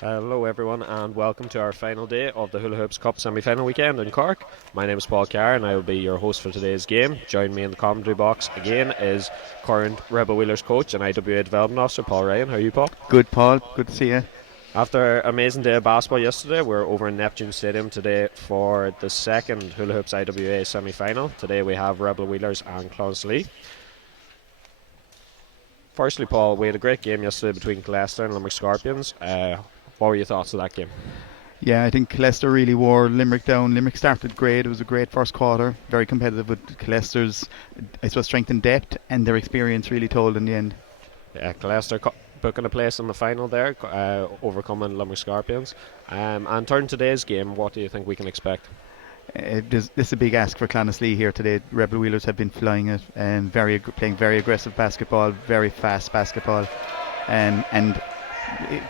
Hello everyone and welcome to our final day of the Hula Hoops Cup semi-final weekend in Cork. My name is Paul Carr and I will be your host for today's game. Joining me in the commentary box again is current Rebel Wheelers coach and IWA development officer Paul Ryan. How are you, Paul? Good, Paul. Good to see you. After an amazing day of basketball yesterday, we're over in Neptune Stadium today for the second Hula Hoops IWA semi-final. Today we have Rebel Wheelers and Clonaslee. Firstly, Paul, we had a great game yesterday between Clonaslee and Limerick Scorpions. What were your thoughts of that game? Yeah, I think Leicester really wore Limerick down. Limerick started great. It was a great first quarter. Very competitive with Leicester's, I suppose, strength and depth, and their experience really told in the end. Yeah, Leicester booking a place in the final there, overcoming Limerick Scorpions. And turning today's game, what do you think we can expect? This is a big ask for Clonaslee here today. Rebel Wheelers have been flying it and playing very aggressive basketball, very fast basketball, and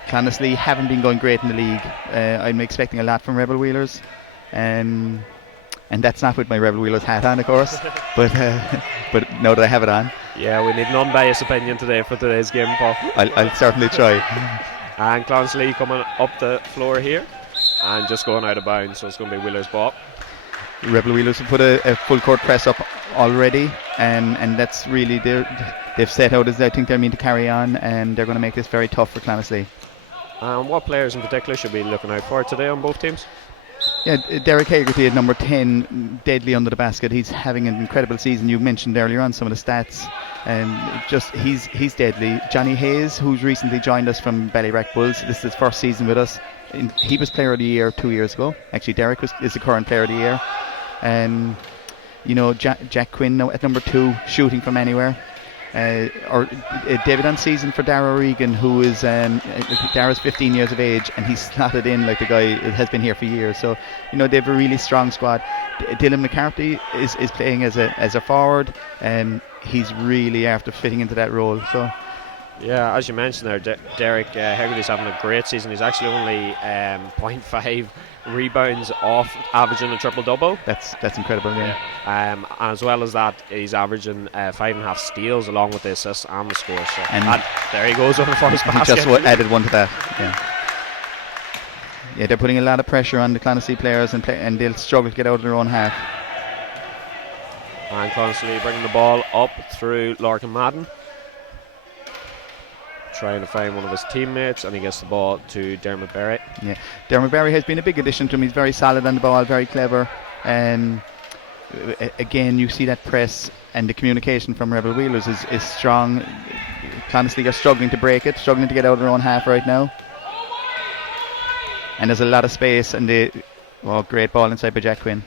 Clonaslee haven't been going great in the league. I'm expecting a lot from Rebel Wheelers, and that's not with my Rebel Wheelers hat on, of course, but now that I have it on. Yeah, we need an unbiased opinion today for today's game, Paul. I'll certainly try. And Clonaslee coming up the floor here and just going out of bounds, so it's going to be Wheelers' ball. Rebel Wheelers have put a full court press up already, and that's really they've set out as I think they're meant to carry on, and they're going to make this very tough for Clonaslee. What players in particular should we be looking out for today on both teams? Yeah, Derek Hagerty at number 10, deadly under the basket. He's having an incredible season. You mentioned earlier on some of the stats, and he's deadly. Johnny Hayes, who's recently joined us from Ballyrack Bulls, this is his first season with us. He was Player of the Year 2 years ago. Actually, Derek is the current Player of the Year. And Jack Quinn now at number 2, shooting from anywhere. Or David on season for Dara Regan, who is Dara's 15 years of age, and he's slotted in like the guy has been here for years. So they have a really strong squad. Dylan McCarthy is playing as a forward, and he's really after fitting into that role. So. Yeah, as you mentioned there, Derek Hegarty's having a great season. He's actually only 0.5 rebounds off averaging a triple-double. That's incredible, yeah. As well as that, he's averaging 5.5 steals along with the assists and the scores. So. And there he goes over the first basket. He just added one to that, yeah. They're putting a lot of pressure on the Clonaslee players, and they'll struggle to get out of their own half. And Clonaslee bringing the ball up through Larkin Madden, trying to find one of his teammates, and he gets the ball to Dermot Berry. Yeah, Dermot Berry has been a big addition to him. He's very solid on the ball, very clever, and again you see that press and the communication from Rebel Wheelers is strong. Clonaslee are struggling to break it, struggling to get out of their own half right now, and there's a lot of space, and great ball inside by Jack Quinn,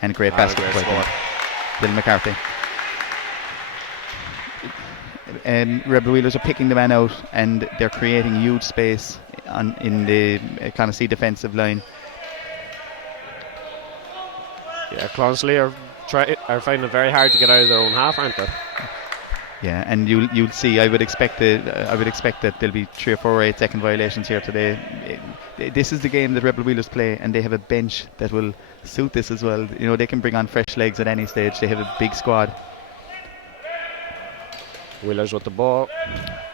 and a great basket by Dylan McCarthy. Rebel Wheelers are picking the man out, and they're creating huge space in the Clonaslee defensive line. Yeah, Clonaslee are finding it very hard to get out of their own half, aren't they? Yeah, and you'll see. I would expect that there'll be 3 or 4 or 8 second violations here today. This is the game that Rebel Wheelers play, and they have a bench that will suit this as well. They can bring on fresh legs at any stage. They have a big squad. Wheelers with the ball.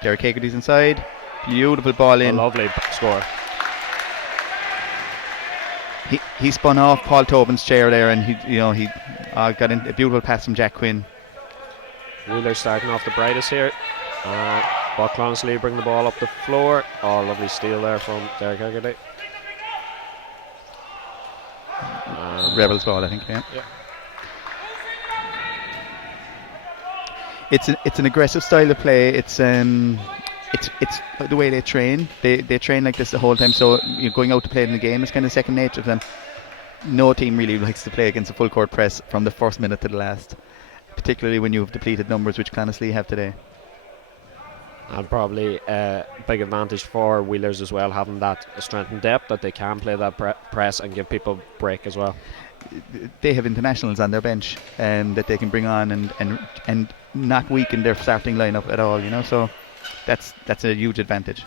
Derek Hagerty's inside. Beautiful ball in. A lovely score. He spun off Paul Tobin's chair there, and he got in a beautiful pass from Jack Quinn. Wheelers starting off the brightest here. But Clonaslee bring the ball up the floor. Oh, lovely steal there from Derek Hagerty. Rebels ball, I think. Yeah. It's an aggressive style of play. It's the way they train. They train like this the whole time. So going out to play in the game is kind of second nature to them. No team really likes to play against a full court press from the first minute to the last, particularly when you have depleted numbers, which Clonaslee have today. And probably a big advantage for Wheelers as well, having that strength and depth that they can play that press and give people a break as well. They have internationals on their bench that they can bring on and not weaken their starting lineup at all. So that's a huge advantage.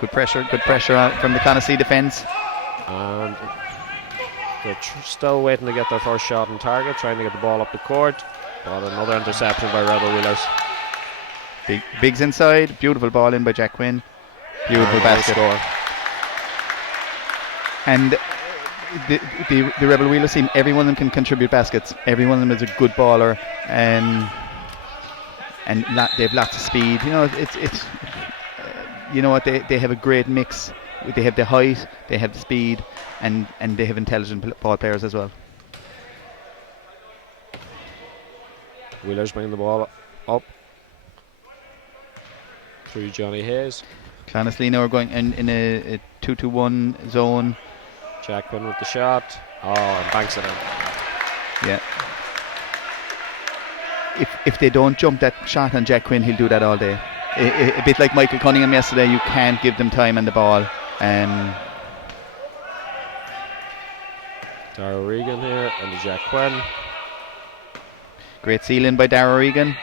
Good pressure from the Clonaslee defence. And they're still waiting to get their first shot on target, trying to get the ball up the court. But another interception by Rebel Wheelers. Biggs inside. Beautiful ball in by Jack Quinn. Beautiful basket. Score. And the Rebel Wheelers team, every one of them can contribute baskets. Every one of them is a good baller, and they have lots of speed. It's you know what, they have a great mix. They have the height, they have the speed, and they have intelligent ball players as well. Wheelers bring the ball up through Johnny Hayes. Clonaslee now are going in a 2-2-1 zone. Jack Quinn with the shot. And banks it in. Yeah. If they don't jump that shot on Jack Quinn, he'll do that all day. A bit like Michael Cunningham yesterday, you can't give them time on the ball. Darragh Regan here and Jack Quinn. Great seal-in by Darragh Regan.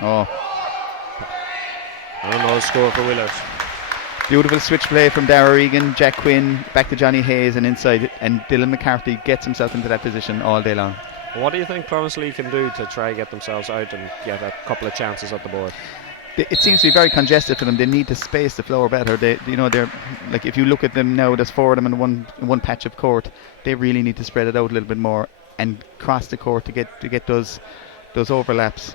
I don't know the score for Wheelers. Beautiful switch play from Darragh Regan. Jack Quinn back to Johnny Hayes and inside, and Dylan McCarthy gets himself into that position all day long. What do you think Clonaslee can do to try get themselves out and get a couple of chances at the board? It seems to be very congested for them. They need to space the floor better. They're like, if you look at them now, there's 4 of them in one patch of court. They really need to spread it out a little bit more and cross the court to get those overlaps.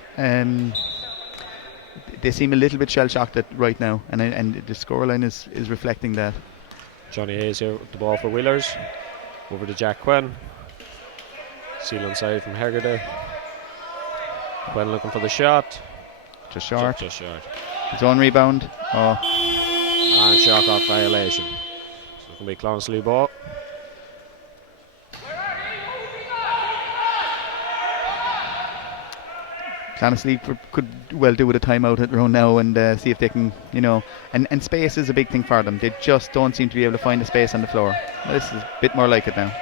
They seem a little bit shell-shocked right now, and the scoreline is reflecting that. Johnny Hayes here with the ball for Wheelers. Over to Jack Quinn. Seal inside from Hegarty. Quinn looking for the shot. Just short. Just short. His own rebound. And shot clock violation. So it can be Clonaslee ball. Clonaslee could well do with a timeout at their own now and see if they can, and space is a big thing for them. They just don't seem to be able to find the space on the floor. This is a bit more like it now.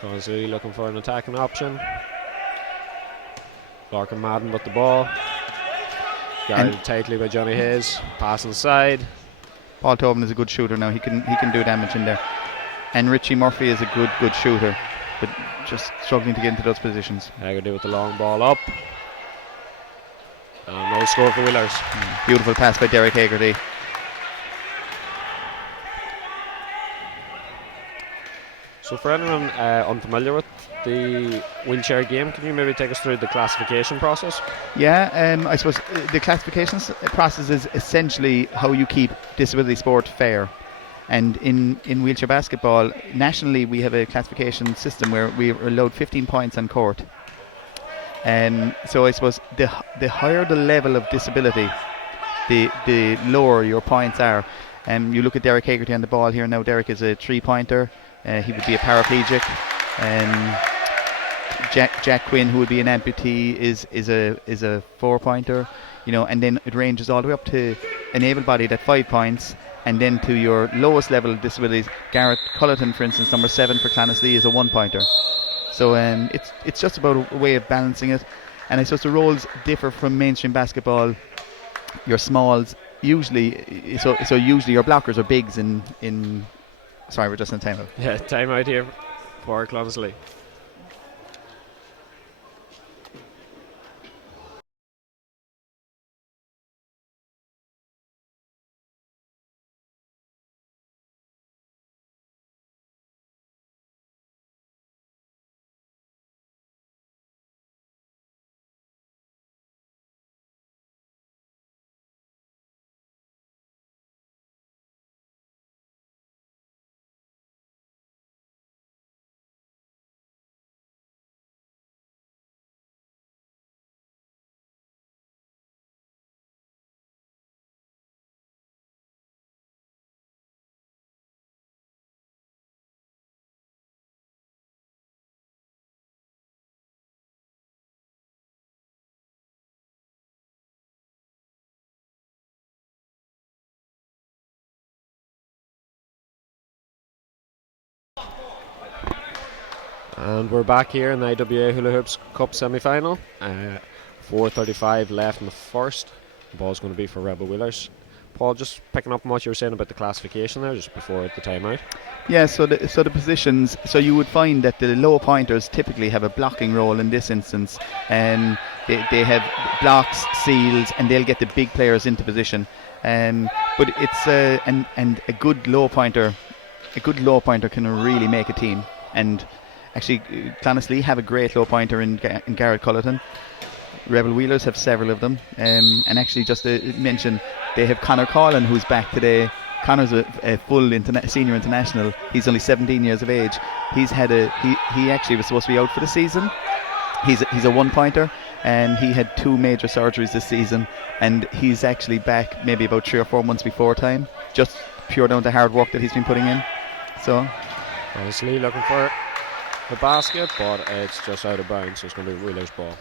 Clonaslee looking for an attacking option. Larkin Madden with the ball. Guarded tightly by Johnny Hayes. Pass inside. Paul Tobin is a good shooter now. He can do damage in there. And Richie Murphy is a good shooter, but just struggling to get into those positions. Hegarty with the long ball up. And no score for Wheelers. Beautiful pass by Derek Hegarty. So for anyone unfamiliar with the wheelchair game, can you maybe take us through the classification process? Yeah, I suppose the classification process is essentially how you keep disability sport fair. And in wheelchair basketball, nationally we have a classification system where we are allowed 15 points on court. So I suppose the higher the level of disability, the lower your points are. You look at Derek Hegarty on the ball here now. Derek is a 3-pointer. He would be a paraplegic. Jack Quinn, who would be an amputee, is a 4-pointer. And then it ranges all the way up to an able-bodied at 5 points, and then to your lowest level of disabilities. Garrett Cullerton, for instance, number 7 for Clonaslee, is a 1-pointer. So it's just about a way of balancing it. And I suppose the roles differ from mainstream basketball. Your smalls usually, so usually your blockers are bigs in. Sorry, we're just in timeout. Yeah, timeout here for Clonaslee. And we're back here in the IWA Hula Hoops Cup semi-final. 4:35 left in the first. The ball's going to be for Rebel Wheelers. Paul, just picking up on what you were saying about the classification there just before the timeout. Yeah, so the positions, so you would find that the low pointers typically have a blocking role in this instance, and they have blocks, seals, and they'll get the big players into position. But it's and a good low pointer can really make a team. And actually, Clonaslee have a great low pointer in Garrett Culleton. Rebel Wheelers have several of them, and actually just to mention, they have Connor Collin, who's back today. Connor's a full senior international. He's only 17 years of age. He's had he actually was supposed to be out for the season. He's a one-pointer, and he had 2 major surgeries this season, and he's actually back maybe about 3 or 4 months before time, just pure down to hard work that he's been putting in. So Honestly, looking for the basket, but it's just out of bounds, so it's going to be Wheeler's ball.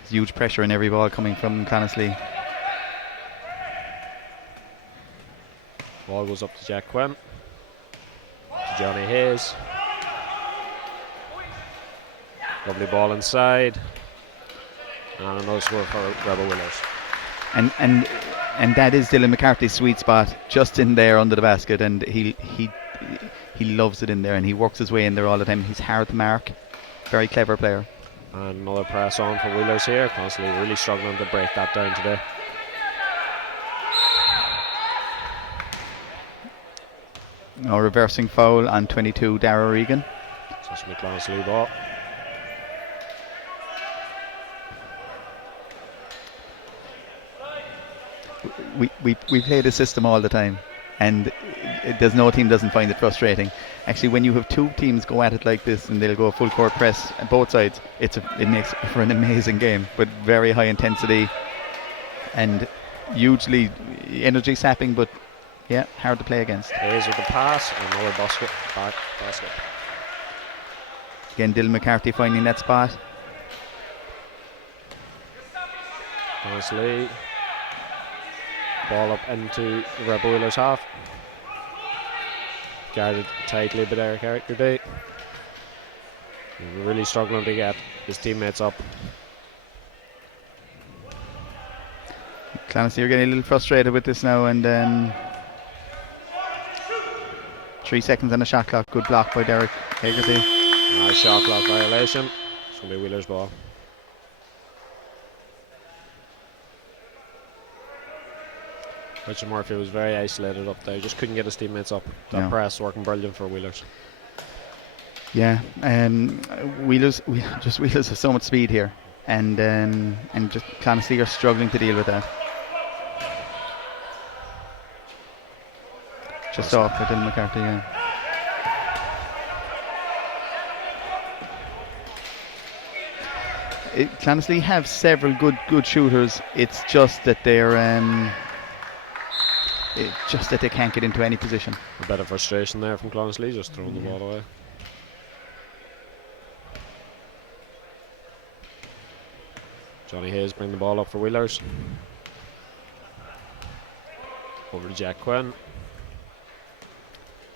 There's huge pressure in every ball coming from Clonaslee. Ball goes up to Jack Quinn, to Johnny Hayes. Lovely ball inside, and another score for Rebel Wheelers. And that is Dylan McCarthy's sweet spot, just in there under the basket, and he loves it in there, and he works his way in there all the time. He's hard to mark, very clever player. And another press on for Wheelers here, constantly really struggling to break that down today. No reversing foul on 22, Dara Regan. So it's going to be Clonaslee ball. We play the system all the time, and there's no team doesn't find it frustrating. Actually, when you have 2 teams go at it like this and they'll go full court press on both sides, it makes for an amazing game, but very high intensity and hugely energy sapping, but yeah, hard to play against. Hayes with the pass, and another basket. Again, Dylan McCarthy finding that spot. Clonaslee. Ball up into the Rebel Wheelers half. Guarded tightly by their character day. Really struggling to get his teammates up. Clonaslee are getting a little frustrated with this now, and 3 seconds on the shot clock. Good block by Derek Hegarty. Nice shot clock violation. It's going to be Wheeler's ball. Richard Murphy was very isolated up there, just couldn't get his teammates up. That press working brilliant for Wheelers. Yeah, Wheelers have so much speed here, and just Clonaslee are struggling to deal with that. Just off for Dylan McCarthy, yeah. Clonaslee have several good shooters. It's just that they can't get into any position. A bit of frustration there from Clonaslee, just throwing the ball away. Johnny Hayes bring the ball up for Wheelers. Over to Jack Quinn.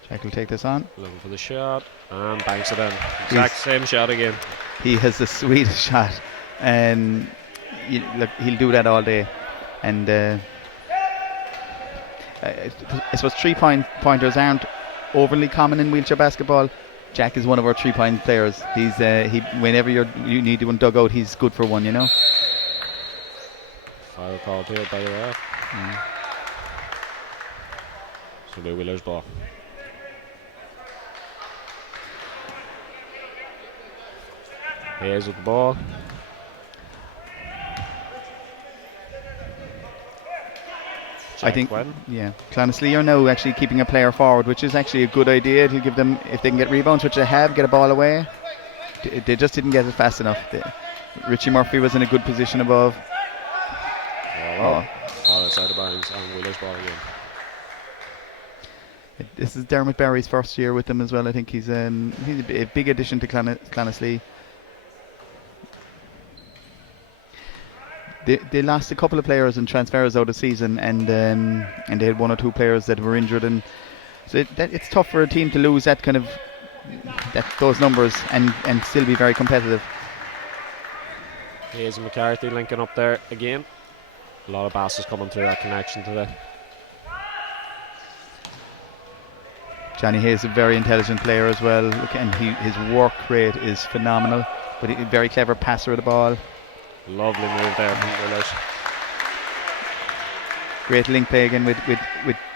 Jack will take this on. Looking for the shot and banks it in. Exact same shot again. He has the sweetest shot, and look, he'll do that all day. And I suppose 3-pointers aren't overly common in wheelchair basketball. Jack is one of our 3-point players. He's whenever you need one dug out, he's good for one, you know. Foul called here by the ref. So the Wheelers ball. Hayes with the ball. I think, yeah, Clonaslee are now actually keeping a player forward, which is actually a good idea. It'll give them, if they can get rebounds, which they have, get a ball away. They just didn't get it fast enough. Richie Murphy was in a good position above. That's out of bounds, and Wheeler's ball again. This is Dermot Barry's first year with them as well. I think he's a big addition to Clonaslee. They lost a couple of players and transfers out of season, and they had 1 or 2 players that were injured, and so it's tough for a team to lose those numbers and still be very competitive. Hayes and McCarthy linking up there again. A lot of passes coming through that connection today. Johnny Hayes is a very intelligent player as well. Look, and his work rate is phenomenal. But a very clever passer of the ball. Lovely move there from Willers. Great link play again with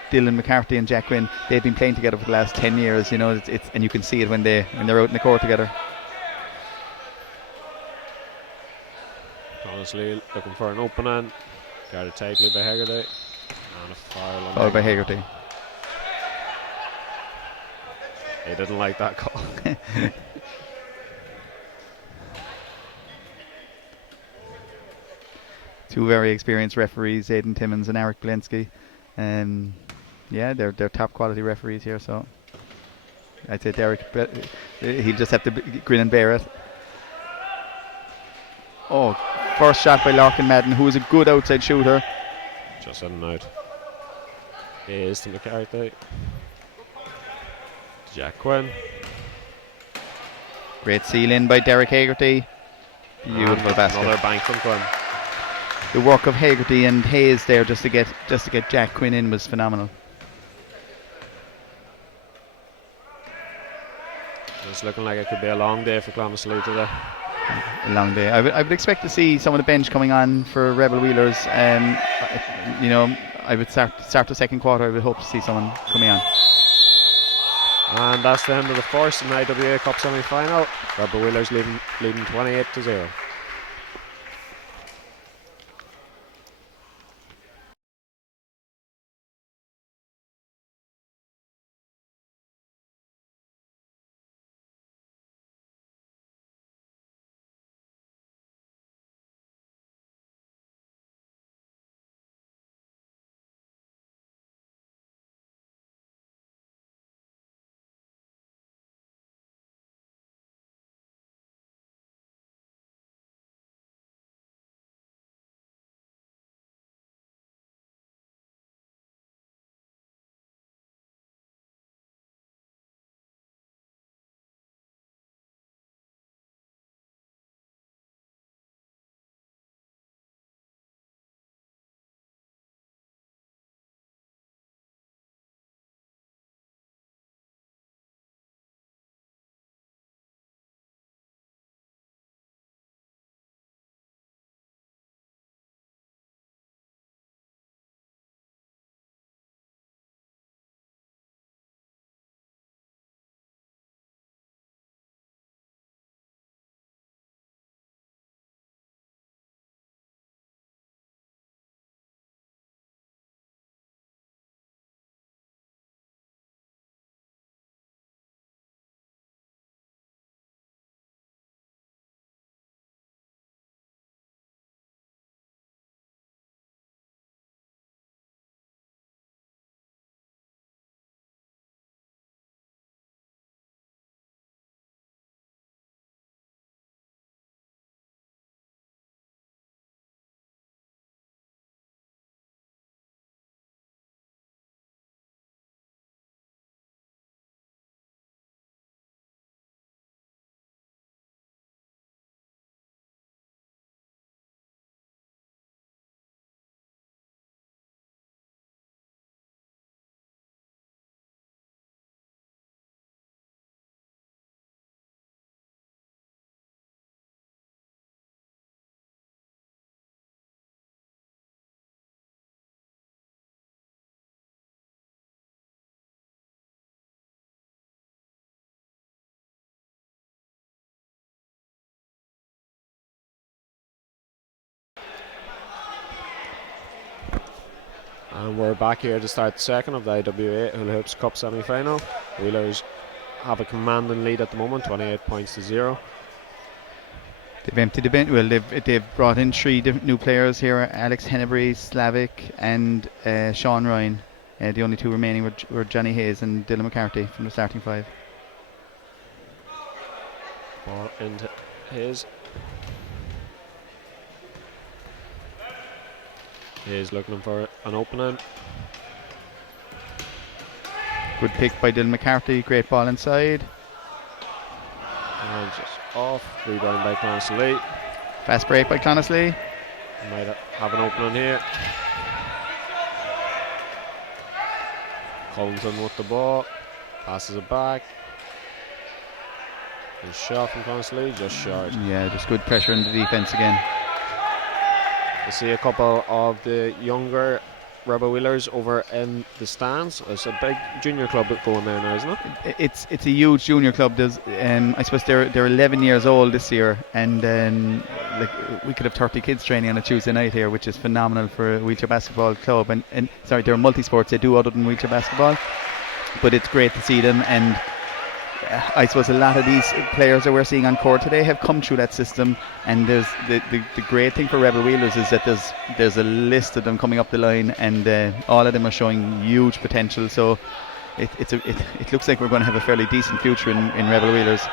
Dylan McCarthy and Jack Quinn. They've been playing together for the last 10 years. You know, it's and you can see it when they're out in the court together. Clonaslee looking for an opening. Guarded tightly by Hegarty. And a foul. Foul by Hegarty. He didn't like that call. Two very experienced referees, Aidan Timmins and Eric Blensky. Yeah, they're top quality referees here. So I'd say Derek, he'll just have to grin and bear it. Oh, first shot by Larkin Madden, who is a good outside shooter. Just in and out. Hayes to McCarthy. Jack Quinn. Great seal in by Derek Hegarty. Beautiful basket. Another bank from Quinn. The work of Hegarty and Hayes there just to get Jack Quinn in was phenomenal. It's looking like it could be a long day for Clonaslee today. A long day. I would expect to see some of the bench coming on for Rebel Wheelers. You know, I would start the second quarter. I would hope to see someone coming on. And that's the end of the first in the IWA Cup semi-final. Rebel Wheelers leading 28-0. And we're back here to start the second of the IWA Hula Hoops Cup semi-final. Wheelers have a commanding lead at the moment, 28 points to 0. They've emptied the bench. Well, they've brought in three new players here: Alex Hennebury, Slavic, and Sean Ryan. The only two remaining were Johnny Hayes and Dylan McCarthy from the starting five. Ball into Hayes. Hayes looking for an opening. Good pick by Dylan McCarthy. Great ball inside. And just off. Rebound by Clonaslee. Fast break by Clonaslee. Might have an opening here. Collins with the ball. Passes it back. Good shot from Clonaslee, just short. Yeah, just good pressure in the defence again. You see a couple of the younger Rebel Wheelers over in the stands. It's a big junior club going there now, isn't it? It's a huge junior club. There's, I suppose they're 11 years old this year, and like we could have 30 kids training on a Tuesday night here, which is phenomenal for a wheelchair basketball club. And sorry, they're multi-sports. They do other than wheelchair basketball, but it's great to see them. And I suppose a lot of these players that we're seeing on court today have come through that system, and there's the great thing for Rebel Wheelers is that there's a list of them coming up the line, and all of them are showing huge potential. So it looks like we're going to have a fairly decent future in Rebel Wheelers.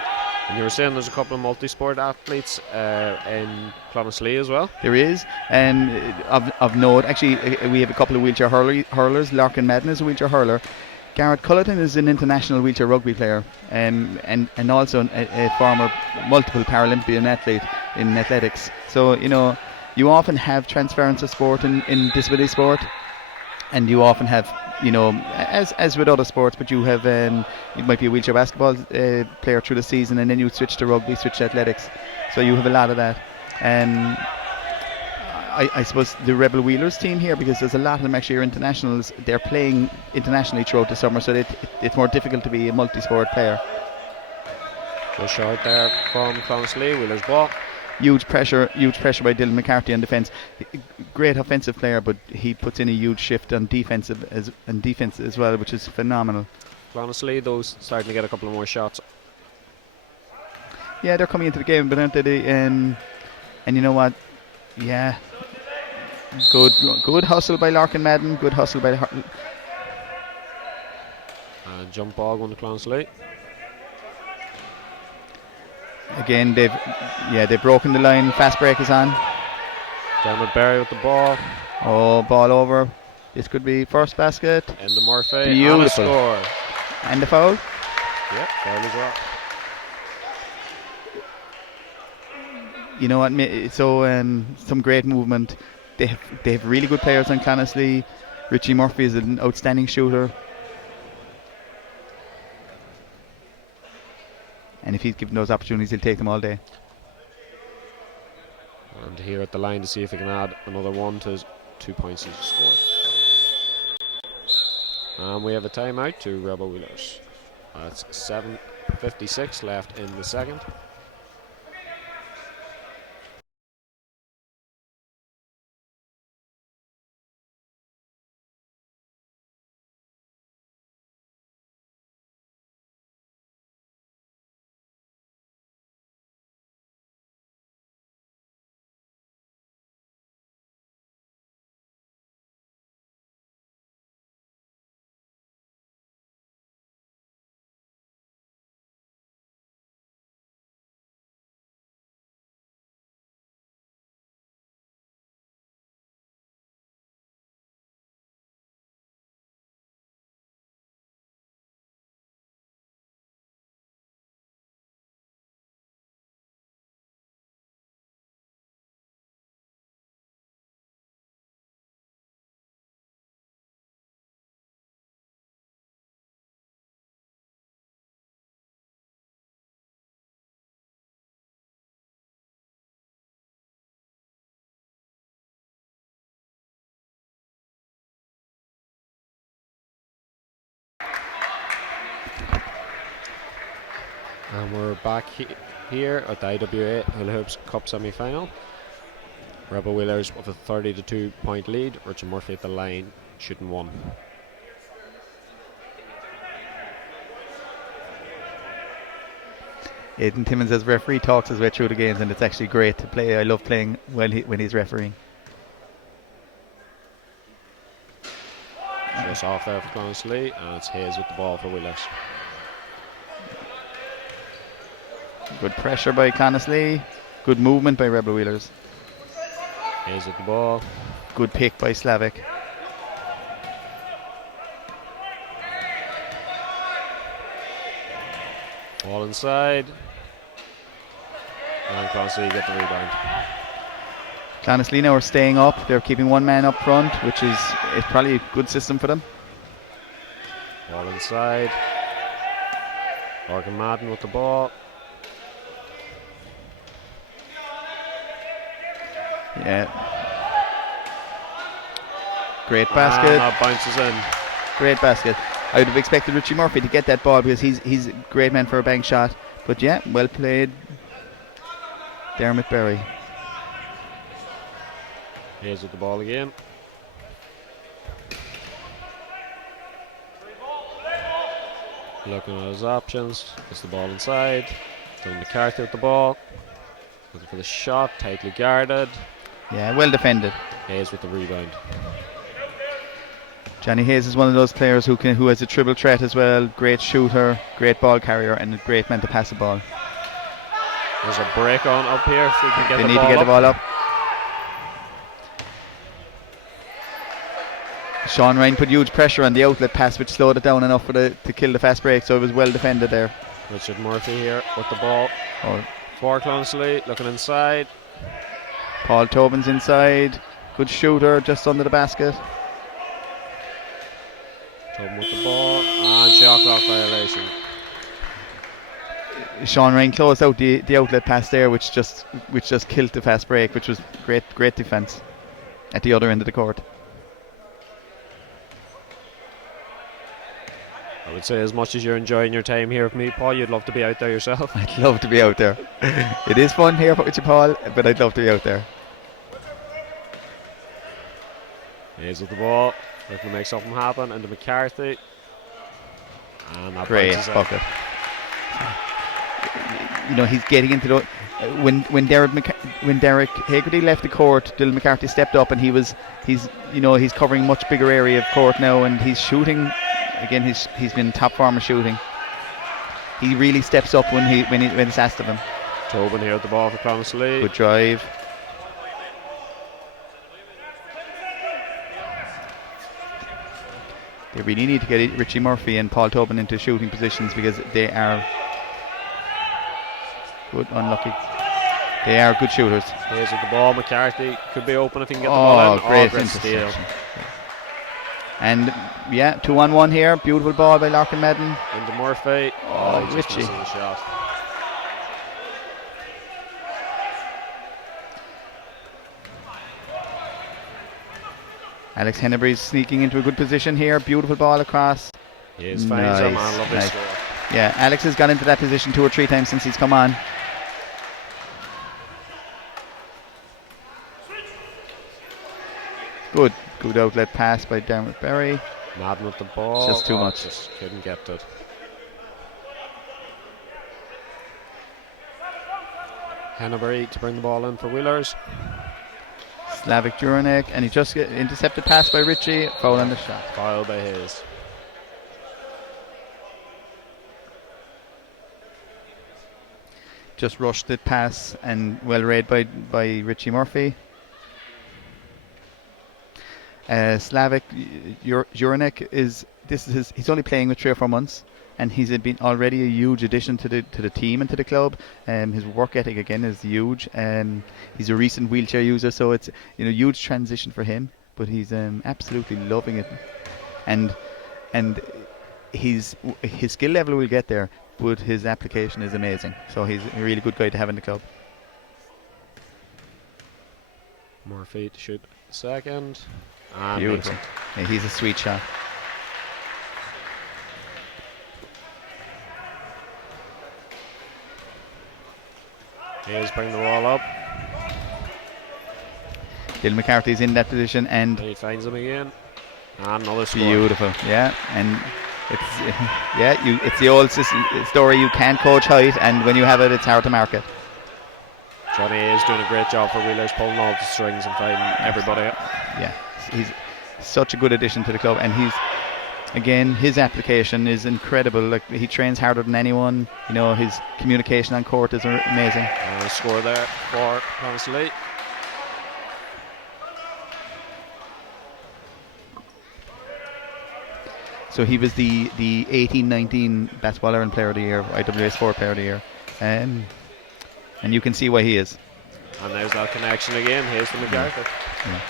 And you were saying there's a couple of multi-sport athletes in Clonaslee as well? There is, and of note, actually, we have a couple of wheelchair hurlers. Larkin Madden is a wheelchair hurler. Garrett Culleton is an international wheelchair rugby player, and also a former multiple Paralympian athlete in athletics. So, you often have transference of sport in disability sport, and you often have, as with other sports, but you have, it might be a wheelchair basketball player through the season, and then you switch to rugby, switch to athletics. So you have a lot of that. I suppose the Rebel Wheelers team here, because there's a lot of them actually are internationals, they're playing internationally throughout the summer, so it's more difficult to be a multi-sport player. Just short there from Clonaslee. Wheelers ball. Huge pressure by Dylan McCarthy on defence. Great offensive player, but he puts in a huge shift on defence as well, which is phenomenal. Clonaslee, those starting to get a couple of more shots. Yeah, they're coming into the game, but aren't they? And you know what? Yeah. Good hustle by Larkin Madden. Good hustle by And jump ball going to Clonaslee. Again, they've broken the line. Fast break is on. Dermot Berry with the ball. Oh, ball over. This could be first basket. Into Murphy. Beautiful. And a score. And the foul. Yep, foul as well. You know what? So some great movement. They have really good players on Clonaslee. Richie Murphy is an outstanding shooter, and if he's given those opportunities, he'll take them all day. And here at the line to see if he can add another one to his 2 points he's scored. And we have a timeout to Rebel Wheelers. It's 7:56 left in the second. And we're back here at the IWA Hula Hoops Cup semi-final. Rebel Wheelers with a 30-2 point lead. Richard Murphy at the line, shooting one. Aidan Timmins as referee talks his way through the games, and it's actually great to play. I love playing when he's refereeing. Just off there for Clonaslee, and it's Hayes with the ball for Wheelers. Good pressure by Clonaslee. Good movement by Rebel Wheelers. Hayes with the ball. Good pick by Slavic. Ball inside. And Clonaslee get the rebound. Clonaslee now are staying up. They're keeping one man up front, which is probably a good system for them. Ball inside. Morgan Madden with the ball. Yeah. Great basket. And that bounces in. Great basket. I would have expected Richie Murphy to get that ball because he's a great man for a bank shot. But yeah, well played, Dermot Berry. Hayes with the ball again. Looking at his options. Gets the ball inside. Don McCarthy with the ball. Looking for the shot. Tightly guarded. Yeah, well defended. Hayes with the rebound. Johnny Hayes is one of those players who has a triple threat as well. Great shooter, great ball carrier, and a great man to pass the ball. There's a break on up here if we can get They the need ball to get up. the ball up. Sean Ryan put huge pressure on the outlet pass, which slowed it down enough to kill the fast break, so it was well defended there. Richard Murphy here with the ball. Oh. For Clonaslee, looking inside. Paul Tobin's inside. Good shooter, just under the basket. Tobin with the ball. And shot clock violation. Sean Ryan closed out the outlet pass there, which just killed the fast break, which was great defense at the other end of the court. I would say as much as you're enjoying your time here with me, Paul, you'd love to be out there yourself. I'd love to be out there. It is fun here with you, Paul, but I'd love to be out there. Hayes with the ball, looking to make something happen, into McCarthy. And that Great bounces bucket. You know, he's getting into the when Derek Haggerty left the court, Dylan McCarthy stepped up, and he's covering much bigger area of court now, and he's shooting. Again, he's been top form shooting. He really steps up when it's asked of him. Tobin here at the ball for Clonaslee. Good drive. They really need to get Richie Murphy and Paul Tobin into shooting positions because they are good. Unlucky. They are good shooters. Hayes with the ball. McCarthy could be open if he can get the ball in. Great Great steal. And yeah, 2-on-1 here. Beautiful ball by Larkin Madden. Into Murphy. Oh, he just Richie. misses the shot. Alex Hennebury's sneaking into a good position here. Beautiful ball across. He is finds him, Nice, and lovely nice. score. Yeah, Alex has gone into that position 2 or 3 times since he's come on. Good outlet pass by Dermot Berry. Madden with the ball. Just too much. Just couldn't get it. Hennebury to bring the ball in for Wheelers. Slavic Juranek, and he just get intercepted pass by Richie. Foul on the shot. Foul by Hayes. Just rushed the pass and well read by Richie Murphy. Slavic Juranek he's only playing with 3 or 4 months, and he's been already a huge addition to the team and to the club. His work ethic again is huge. He's a recent wheelchair user, so it's huge transition for him. But he's absolutely loving it, and his skill level will get there, but his application is amazing. So he's a really good guy to have in the club. Murphy to shoot second. And Beautiful. Yeah, he's a sweet shot. Hayes bring the ball up. Dylan McCarthy's in that position, and He finds him again. And another score. beautiful. Yeah, and it's the old story. You can't coach height, and when you have it, it's hard to mark it. Johnny Hayes doing a great job for Wheelers, pulling all the strings and finding everybody up. Yeah, he's such a good addition to the club, and his application is incredible. Like, he trains harder than anyone. His communication on court is amazing. And a score there for Clonaslee. So he was the 18-19 Basketball Ireland Player of the Year, IWA Sport Player of the Year, and you can see why he is. And there's that connection again. Hayes to McCarthy. Yeah.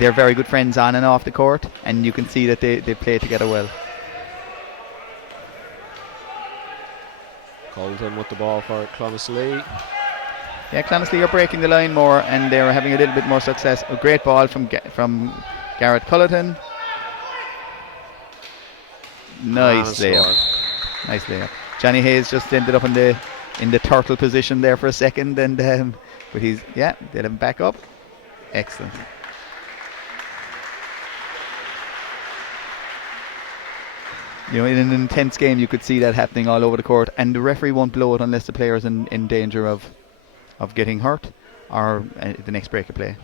They're very good friends on and off the court, and you can see that they play together well. Colton with the ball for Clonaslee. Yeah, Clonaslee are breaking the line more, and they're having a little bit more success. A great ball from Garrett Cullerton. Nice layup. Nice layup. Johnny Hayes just ended up in the turtle position there for a second, and but they let him back up. Excellent. You know, in an intense game, you could see that happening all over the court, and the referee won't blow it unless the player's in danger of getting hurt or the next break of play.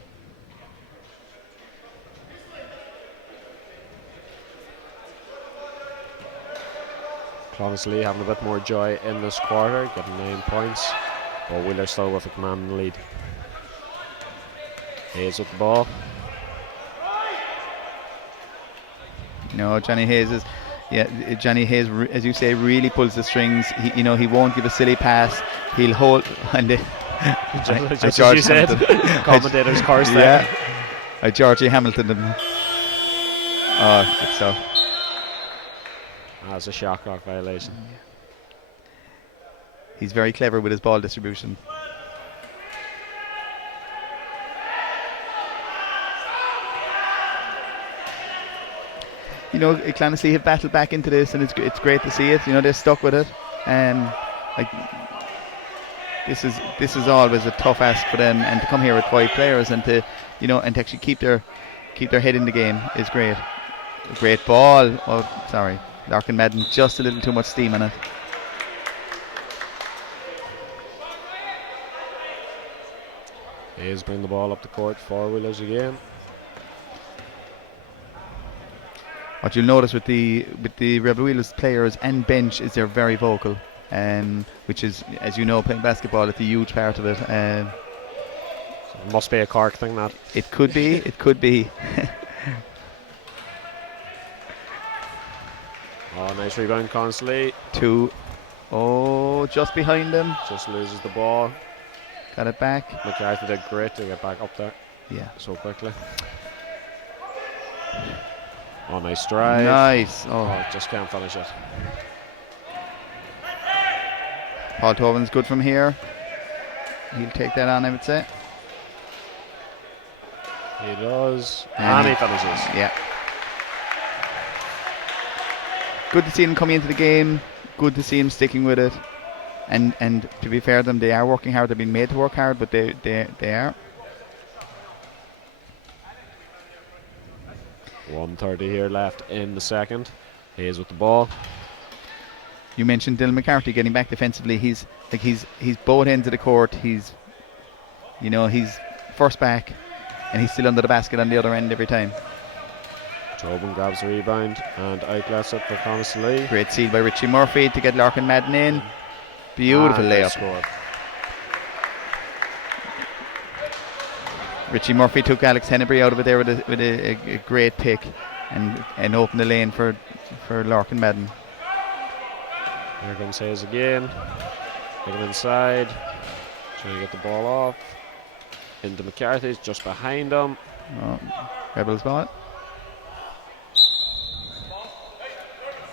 Clonaslee having a bit more joy in this quarter, getting 9 points, but Wheeler still with a commanding lead. Hayes with the ball. No, Johnny Hayes, as you say, really pulls the strings. He won't give a silly pass. He'll hold and just as you said, commentators curse there. Yeah, Georgie Hamilton. Oh, good stuff. That's a shot clock violation. He's very clever with his ball distribution. You know, Clonaslee have battled back into this, and it's great to see it. You know, they're stuck with it, and this is always a tough ask for them, and to come here with 5 players and to actually keep their head in the game is great. A great ball. Oh, sorry, Larkin Madden, just a little too much steam on it. Hayes bring the ball up the court, 4 Wheelers again. What you'll notice with the Rebel Wheelers players and bench is they're very vocal, which is, as you know, playing basketball, it's a huge part of it. So it must be a Cork thing, that. It could be. It could be. Oh, nice rebound, Clonaslee. 2. Oh, just behind him. Just loses the ball. Got it back. McCarthy did great to get back up there. Yeah. So quickly. Oh, nice drive. Nice. Oh, just can't finish it. Paul Tobin's good from here. He'll take that on, I would say. He does. And he finishes. Yeah. Good to see him coming into the game. Good to see him sticking with it. And to be fair to them, they are working hard. They're being made to work hard, but they are. 1:30 here left in the second. Hayes with the ball. You mentioned Dylan McCarthy getting back defensively. He's both ends of the court. He's first back, and he's still under the basket on the other end every time. Tobin grabs the rebound and outlets it for Clonaslee. Great steal by Richie Murphy to get Larkin Madden in. Beautiful layup. Score. Richie Murphy took Alex Hennebury out of it there with a great pick and opened the lane for Larkin Madden. Here comes Hayes again. Taking inside. Trying to get the ball off. Into McCarthy's just behind him. Oh, Rebels ball.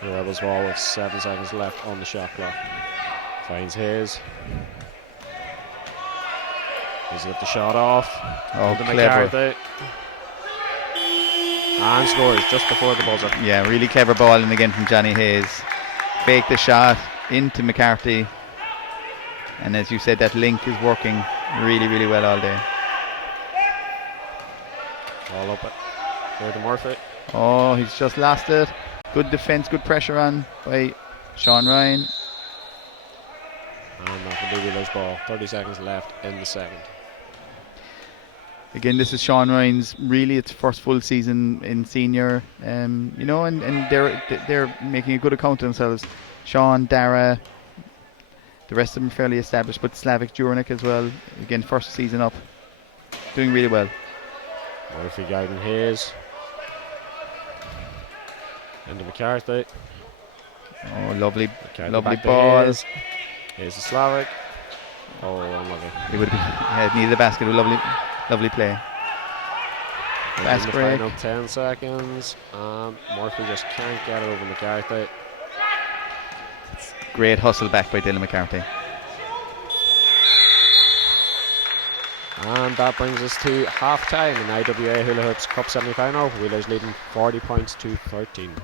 The Rebels ball with 7 seconds left on the shot clock. Finds Hayes. He's got the shot off. Oh, clever. McCarthy. And scores just before the buzzer. Yeah, really clever ball in again from Johnny Hayes. Fake the shot into McCarthy. And as you said, that link is working really, really well all day. All up it. There to Murphy. Oh, he's just lost it. Good defense, good pressure on by Sean Ryan. And that will be Wheeler's ball. 30 seconds left in the second. Again, this is Sean Ryan's really its first full season in senior, and they're making a good account of themselves. Sean, Dara, the rest of them are fairly established, but Slavik Jurnik as well. Again, first season up, doing really well. Murphy guiding Hayes. Into McCarthy. Oh, lovely McCarthy ball. Hayes. Hayes to Slavik. Oh, unlucky. It would have needed a basket. Lovely play. Fast in the break. final 10 seconds. Murphy just can't get it over McCarthy. Great hustle back by Dylan McCarthy. And that brings us to half time in IWA Hula Hoops Cup semi-final. Wheelers leading 40 points to 13.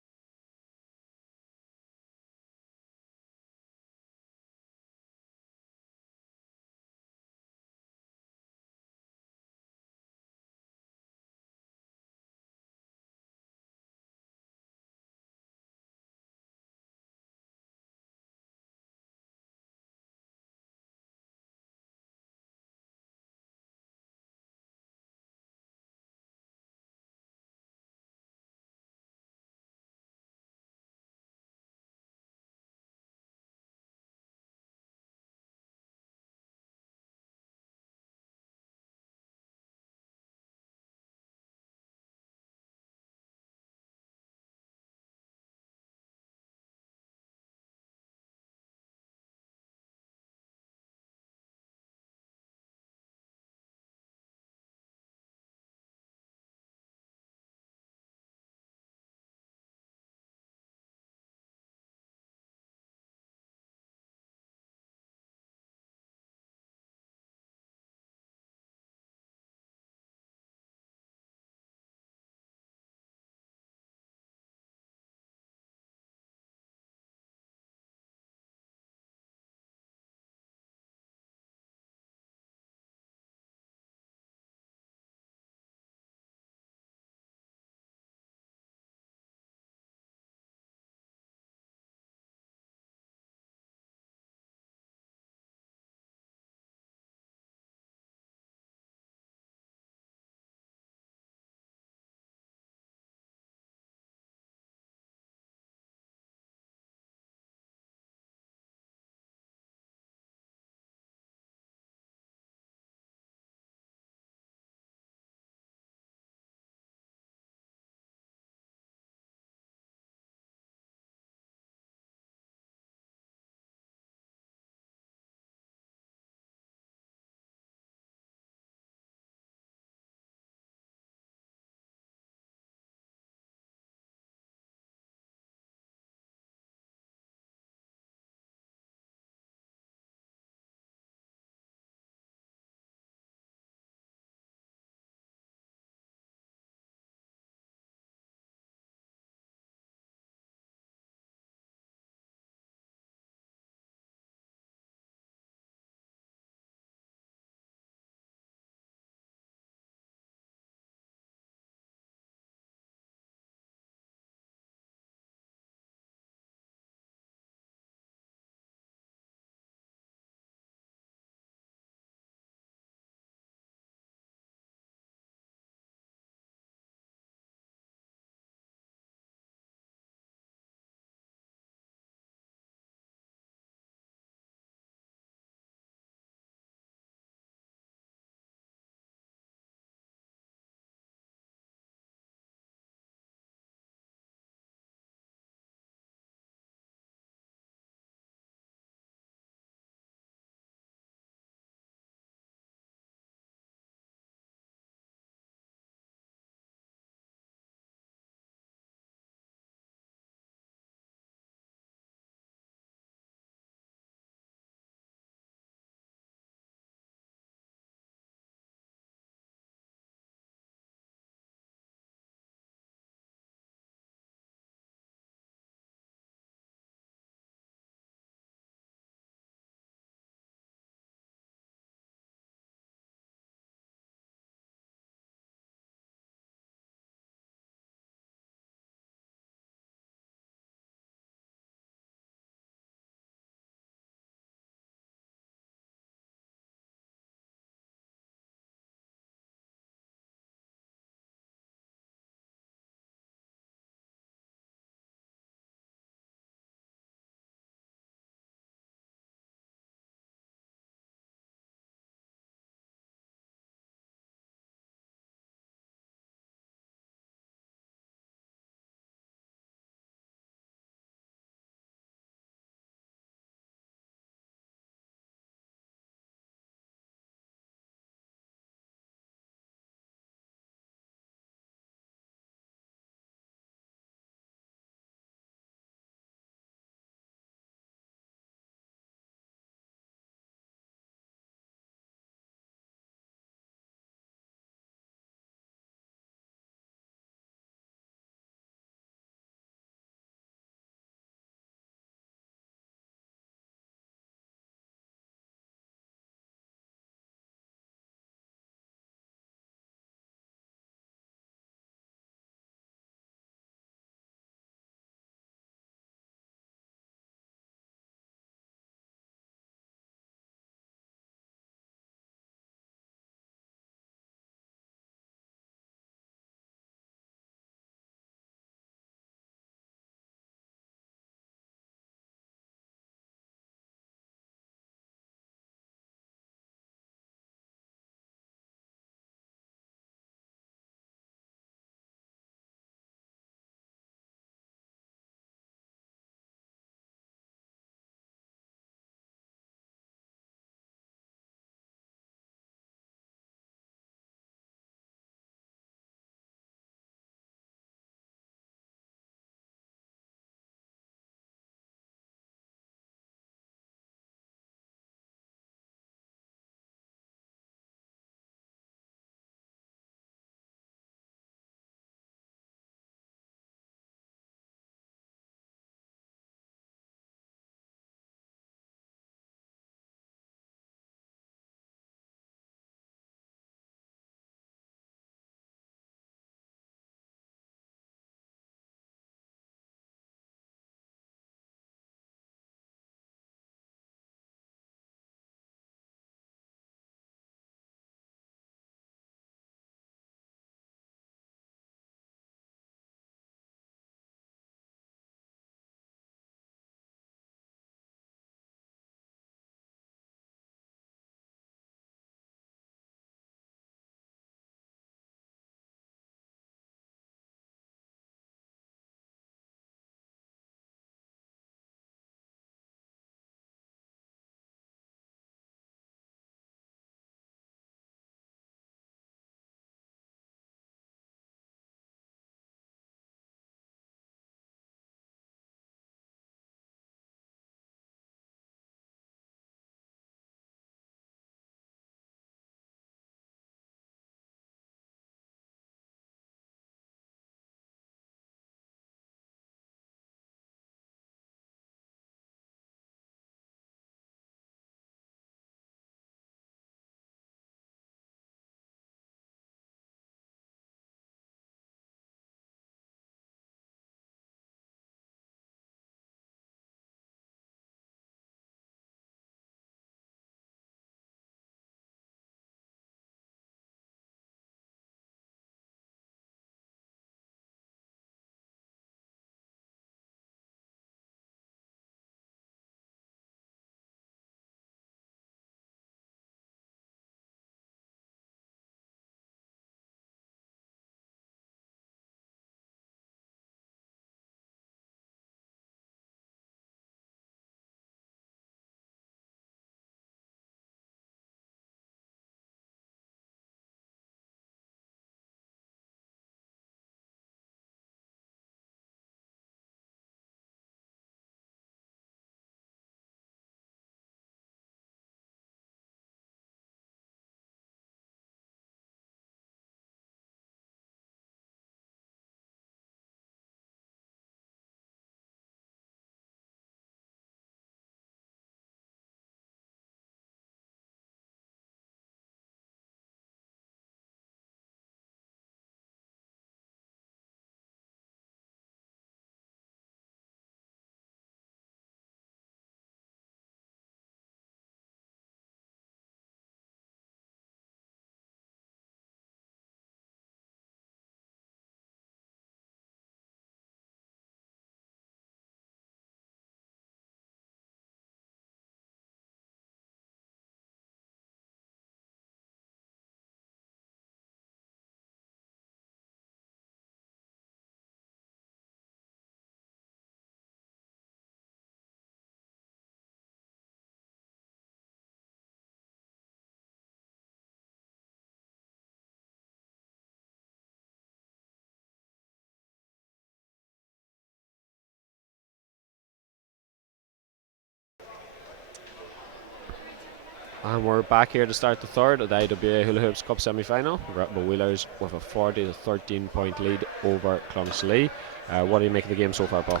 And we're back here to start the third of the IWA Hula Hoops Cup semi-final. Rebel Wheelers with a 40-13 point lead over Clonaslee. What do you make of the game so far, Paul?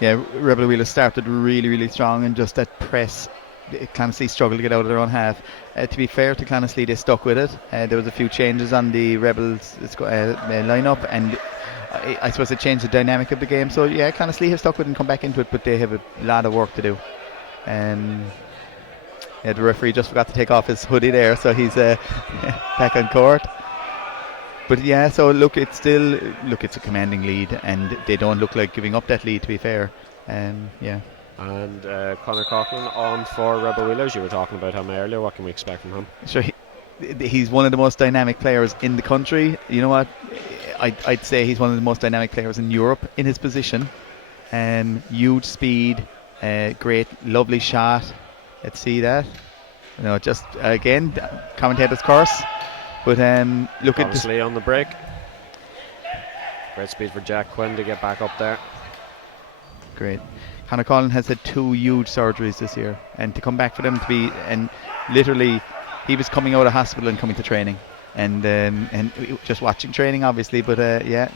Yeah, Rebel Wheelers started really, really strong, and just that press, Clonaslee struggled to get out of their own half. To be fair to Clonaslee, they stuck with it. There was a few changes on the Rebels lineup, and I suppose it changed the dynamic of the game. So yeah, Clonaslee have stuck with it and come back into it, but they have a lot of work to do. Yeah, the referee just forgot to take off his hoodie there, so he's back on court. But yeah, so look, it's a commanding lead, and they don't look like giving up that lead, to be fair. Yeah. And Conor Coughlin on for Rebel Wheelers. You were talking about him earlier. What can we expect from him? Sure, he's one of the most dynamic players in the country. You know what? I'd say he's one of the most dynamic players in Europe in his position. Huge speed, great, lovely shot. Let's see that. Just again, commentator's curse. But look at this. on the break. Great speed for Jack Quinn to get back up there. Great. Conor Collin has had 2 huge surgeries this year, and to come back for them to be, and literally, he was coming out of hospital and coming to training, and just watching training, obviously. But yeah,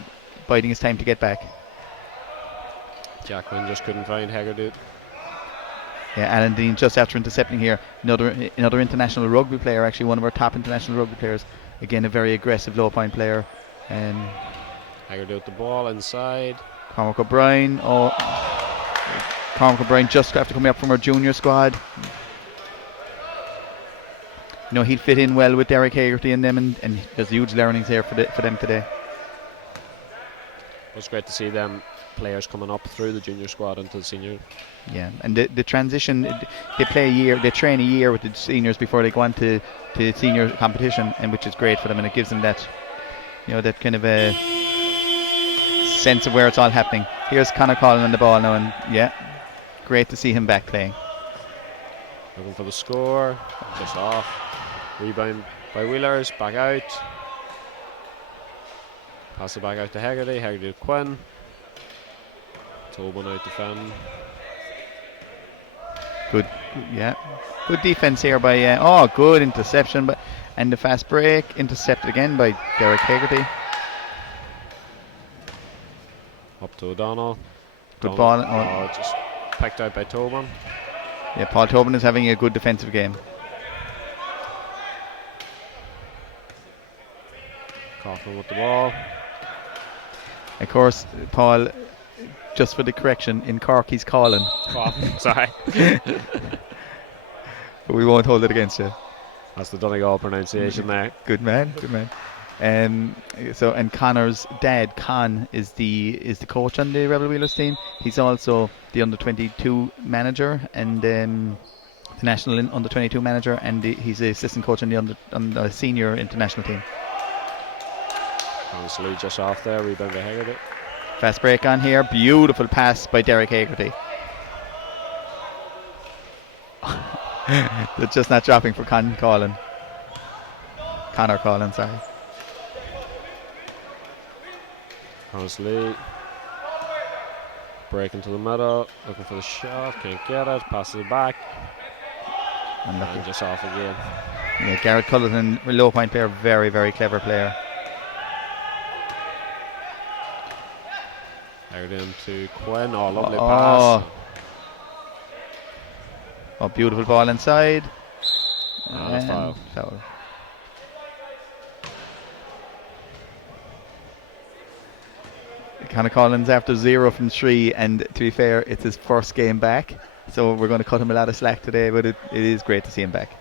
biding his time to get back. Jack Quinn just couldn't find Haggerty. Yeah, Alan Dean just after intercepting here. Another international rugby player, actually one of our top international rugby players. Again, a very aggressive low point player. Haggerty with the ball inside. Cormac O'Brien. Cormac O'Brien just after coming up from our junior squad. He'd fit in well with Derek Haggerty and them, and there's huge learnings here for them today. It's great to see them players coming up through the junior squad into the senior. Yeah, and the transition, they train a year with the seniors before they go on to senior competition, and which is great for them, and it gives them that, that kind of a sense of where it's all happening. Here's Conor Collin on the ball now, and yeah, great to see him back playing. Looking for the score, just off. Rebound by Wheelers, back out. Pass it back out to Haggerty to Quinn. Tobin out defend. Good defense here by good interception, and the fast break intercepted again by Derek Haggerty. Up to O'Donnell. Good ball. Just picked out by Tobin. Yeah, Paul Tobin is having a good defensive game. Coughlin with the ball. Of course, Paul, just for the correction, in Cork he's Colin. Sorry. But we won't hold it against you. That's the Donegal pronunciation there. Good man. And Connor's dad, Con, is the coach on the Rebel Wheelers team. He's also the under-22 manager and the national under-22 manager, and he's the assistant coach on the senior international team. Honestly, just off there, rebound by Haggerty. Fast break on here. Beautiful pass by Derek Haggerty. They're just not dropping for Conor Collin, sorry. Clonaslee break into the middle, looking for the shot, can't get it, passes it back, and just off again. Yeah, Garrett Cullerton, low point player, very, very clever player. Out into Quinn, lovely pass. Beautiful ball inside. Foul. Conor Collins after 0 from 3, and to be fair, it's his first game back, so we're going to cut him a lot of slack today, but it is great to see him back.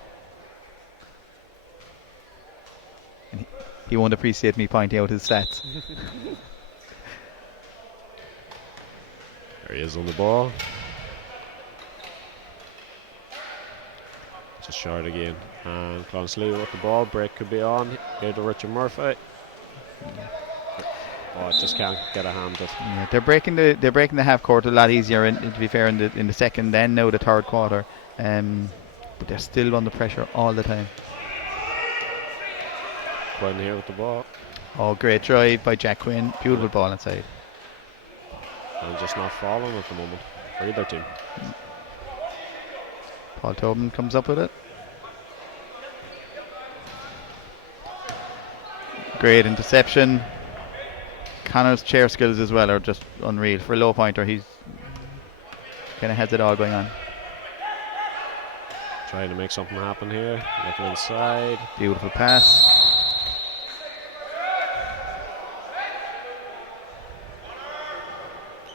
And he won't appreciate me pointing out his stats. There he is on the ball. Just short again. And Clonaslee with the ball. Break could be on. Here to Richard Murphy. Just can't get a hand at. Yeah, they're breaking the half court a lot easier. To be fair, in the second, then now the third quarter. But they're still under pressure all the time. Quinn here with the ball. Great drive by Jack Quinn. Beautiful ball inside. And just not falling at the moment for either team. Paul Tobin comes up with it. Great interception. Connor's chair skills as well are just unreal. For a low pointer, he's kind of has it all going on. Trying to make something happen here. Looking inside. Beautiful pass.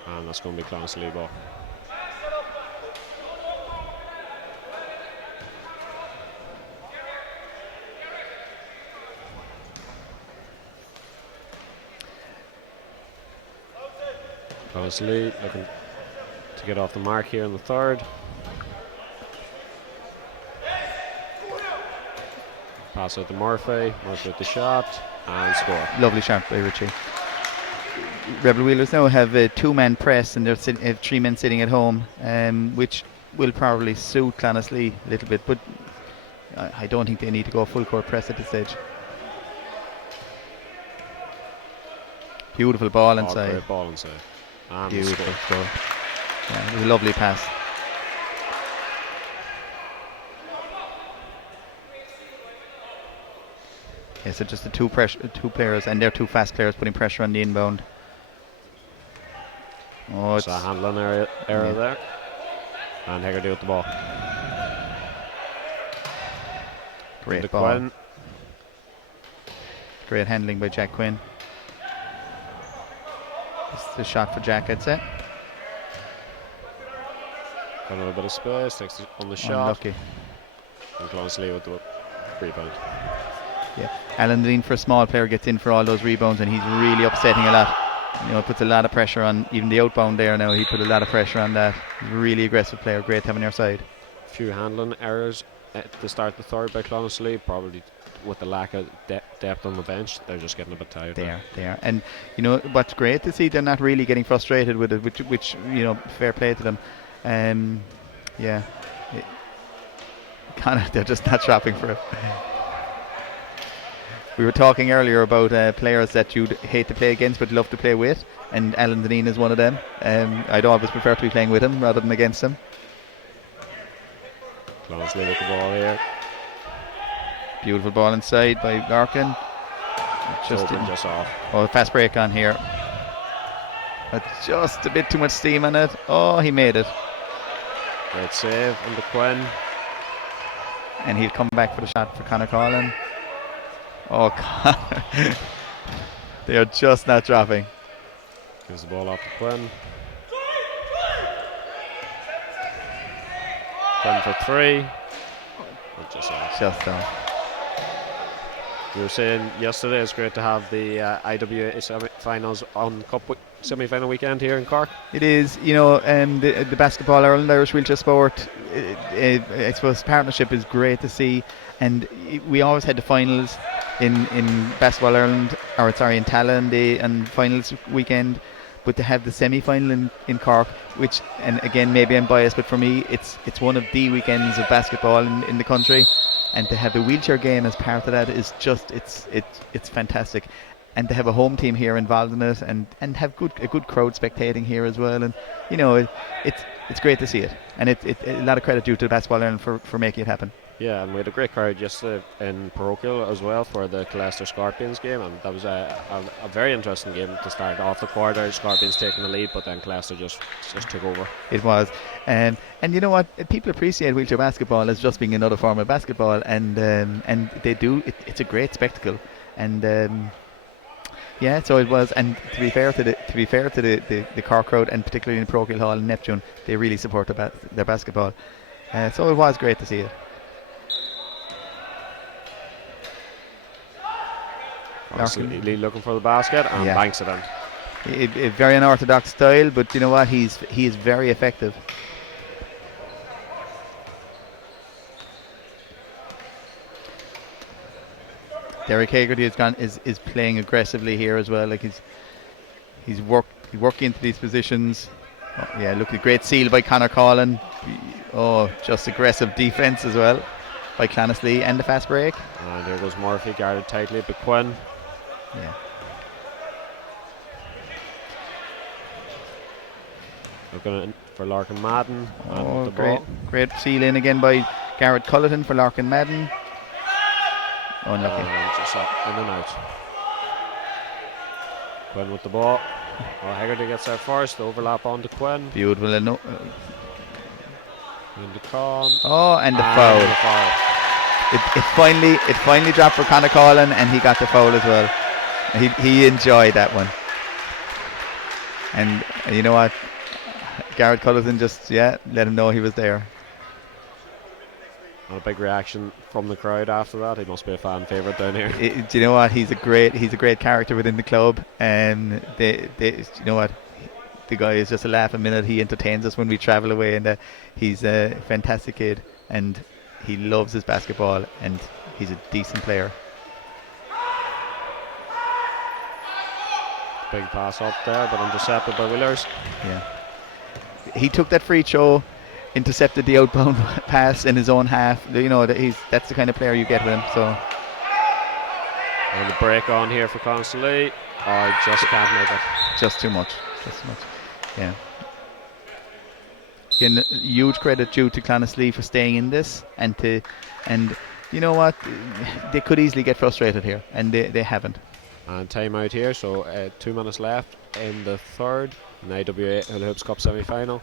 And that's going to be Clonaslee ball. Clonaslee looking to get off the mark here in the third. Pass out to Murphy. Murphy with the shot and score. Lovely shot by Richie. Rebel Wheelers now have a 2-man press and they're have 3 men sitting at home, which will probably suit Clonaslee a little bit, but I don't think they need to go full court press at this stage. Beautiful ball inside. Great ball inside. And beautiful score. Yeah, it was a lovely pass. Yeah, so just the two players, and they're 2 fast players putting pressure on the inbound. Oh, it's a handling error there. And Hegarty with the ball. Great ball. Quinn. Great handling by Jack Quinn. It's the shot for Jack, I'd say. Got a little bit of space, takes it on the shot. Unlucky. And Clonaslee with the rebound. Yeah, Alan Dean, for a small player, gets in for all those rebounds, and he's really upsetting a lot. You know, it puts a lot of pressure on even the outbound there now. He put a lot of pressure on that. He's a really aggressive player. Great to have on your side. A few handling errors at the start of the third by Clonaslee, probably with the lack of depth on the bench. They're just getting a bit tired. They are. And you know what's great to see, they're not really getting frustrated with it, which you know, fair play to them. Yeah, they're just not shopping for it. We were talking earlier about players that you'd hate to play against but love to play with, and Alan Deneen is one of them. I'd always prefer to be playing with him rather than against him. Clonaslee with the ball here. Beautiful ball inside by Larkin. Just off. Oh, fast break on here. That's just a bit too much steam on it. Oh, he made it. Great save under Quinn. And he'll come back for the shot for Conor Collin. Oh, Conor. They are just not dropping. Gives the ball off to Quinn. Quinn for 3. Just off. Just off. You were saying yesterday it's great to have the IWA semi-finals on Cup semi-final weekend here in Cork. It is, you know, the Basketball Ireland Irish Wheelchair Sport, I suppose partnership is great to see, and we always had the finals in Basketball Ireland, in Tallaght and finals weekend, but to have the semi-final in Cork, which, and again maybe I'm biased, but for me it's one of the weekends of basketball in the country. And to have the wheelchair game as part of that is just it's fantastic, and to have a home team here involved in it, and have a good crowd spectating here as well, and you know it's great to see it, and a lot of credit due to Basketball Ireland for making it happen. Yeah, and we had a great crowd yesterday in parochial as well for the Clonaslee Scorpions game, and that was a very interesting game to start off the quarter. Scorpions taking the lead, but then Clonaslee just took over. It was, and you know what? People appreciate wheelchair basketball as just being another form of basketball, and they do. It's a great spectacle, and yeah. So it was, and to be fair to the Cork crowd, and particularly in Parochial Hall in Neptune, they really support their basketball. So it was great to see it. Constantly looking for the basket and banks it in. A very unorthodox style, but you know what? He is very effective. Derek Hagerty is playing aggressively here as well. Like he's working into these positions. Oh, yeah, look, a great seal by Conor Collin. Oh, just aggressive defense as well by Clonaslee, and the fast break. And there goes Murphy, guarded tightly by Quinn. Yeah. Looking for Larkin Madden. Oh, great seal in again by Garrett Culleton for Larkin Madden. Unlucky. Just in and out. Quinn with the ball. Oh, Hegarty gets there first. Overlap on to Quinn. Beautiful. Into Con. Oh, and the foul. It finally dropped for Conor Collin, and he got the foul as well. He enjoyed that one. And you know what? Garrett Cullerton just let him know he was there. And a big reaction from the crowd after that. He must be a fan favourite down here. Do you know what? He's a great character within the club, and you know what? The guy is just a laugh a minute. He entertains us when we travel away, and he's a fantastic kid, and he loves his basketball, and he's a decent player. Big pass up there, but intercepted by Wheelers. Yeah, he took that free throw, intercepted the outbound pass in his own half. You know that's the kind of player you get with him. So, and the break on here for Clonaslee. Oh, just can't make it. Just too much. Yeah. Again, huge credit due to Clonaslee for staying in this, and you know what, they could easily get frustrated here, and they haven't. And time out here, so 2 minutes left in the third, in IWA Hula Hoops Cup semi-final.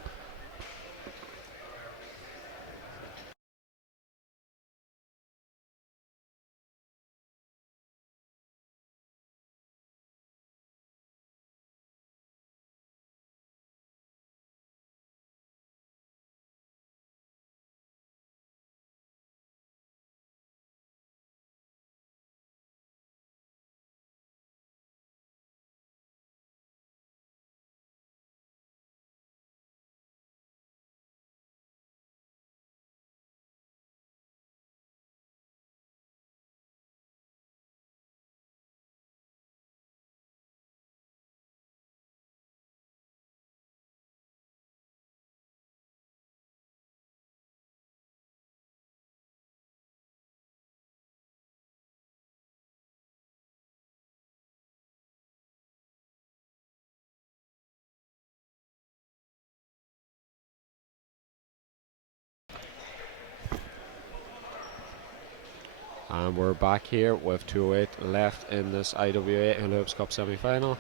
And we're back here with 2:08 left in this IWA Hula Hoops Cup semi-final.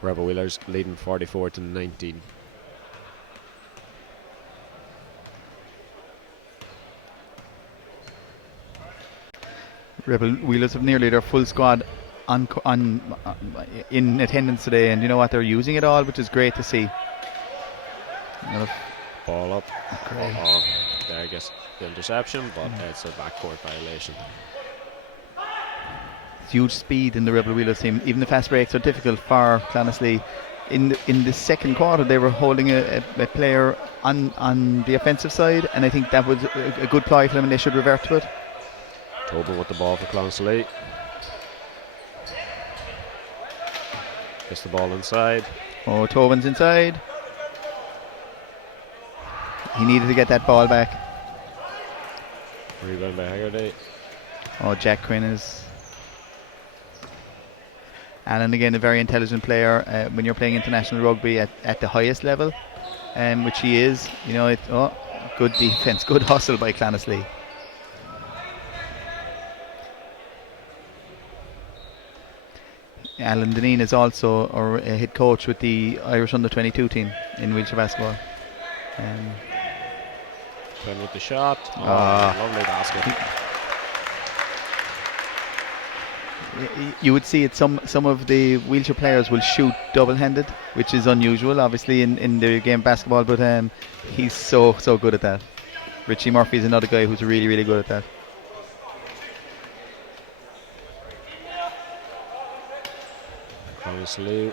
Rebel Wheelers leading 44-19. Rebel Wheelers have nearly their full squad in attendance today, and you know what, they're using it all, which is great to see. Ball up. There I guess the interception, but it's a backcourt violation. Huge speed in the Rebel Wheelers team. Even the fast breaks are difficult for Clonaslee. In the second quarter, they were holding a player on the offensive side, and I think that was a good ploy for them, and they should revert to it. Tobin with the ball for Clonaslee. Gets the ball inside. Oh, Tobin's inside. He needed to get that ball back. Rebound by Hegarty. Oh, Jack Quinn is... Alan, again, a very intelligent player when you're playing international rugby at the highest level, which he is. You know, good defence, good hustle by Clonaslee. Alan Deneen is also our head coach with the Irish under-22 team in wheelchair basketball. Quinn with the shot. Lovely basket. You would see it. Some of the wheelchair players will shoot double-handed, which is unusual, obviously, in the game of basketball. But he's so good at that. Richie Murphy is another guy who's really, really good at that. Clonaslee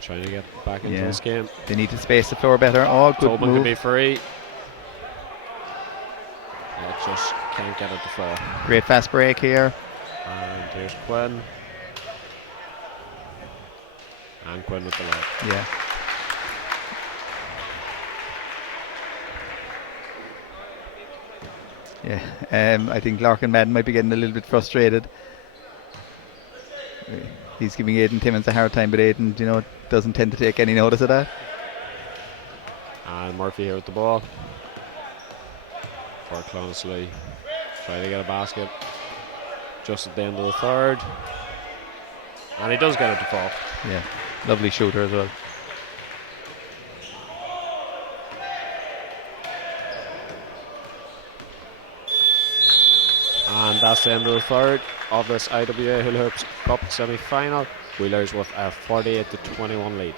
trying to get back into this game. They need to space the floor better. Oh, good Tobin move. can be free. Just can't get it to fall. Great fast break here. And here's Quinn. And Quinn with the leg. Yeah. I think Larkin Madden might be getting a little bit frustrated. He's giving Aidan Timmins a hard time, but Aidan, doesn't tend to take any notice of that. And Murphy here with the ball for Clonaslee. Trying to get a basket just at the end of the third. And he does get it to fall. Yeah, lovely shooter as well. And that's the end of the third of this IWA Hula Hoops Cup semi-final. Wheelers with a 48-21 lead.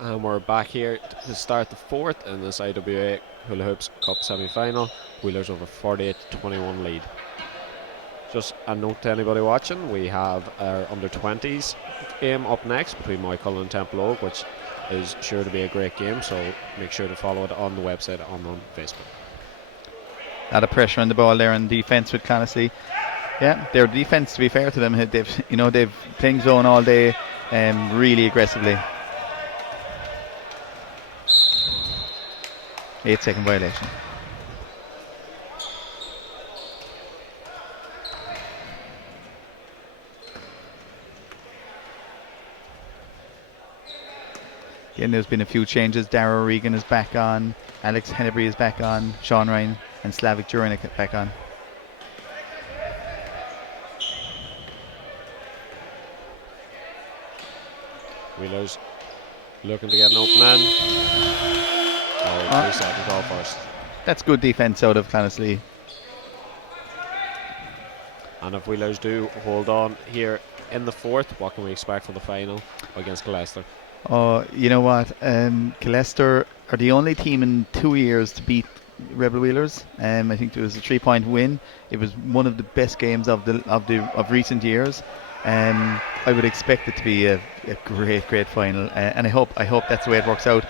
And we're back here to start the fourth in this IWA Hula Hoops Cup semi-final. Wheelers over 48-21 lead. Just a note to anybody watching, we have our under-20s game up next between Moycullen and Temple Oak, which is sure to be a great game, so make sure to follow it on the website and on Facebook. A lot of pressure on the ball there in defence with Clonaslee. Yeah, their defence, to be fair to them, they've playing zone all day, really aggressively. 8-second violation. Again, there's been a few changes. Darrow Regan is back on, Alex Hennebury is back on, Sean Ryan and Slavic Jurinek back on. Wheelers looking to get an open end. 3 seconds off first. That's good defence out of Clonaslee. And if Wheelers do hold on here in the fourth, what can we expect for the final against Leicester? Oh, you know what? Leicester are the only team in 2 years to beat Rebel Wheelers. I think it was a 3-point win. It was one of the best games of recent years. I would expect it to be a great final, and I hope that's the way it works out.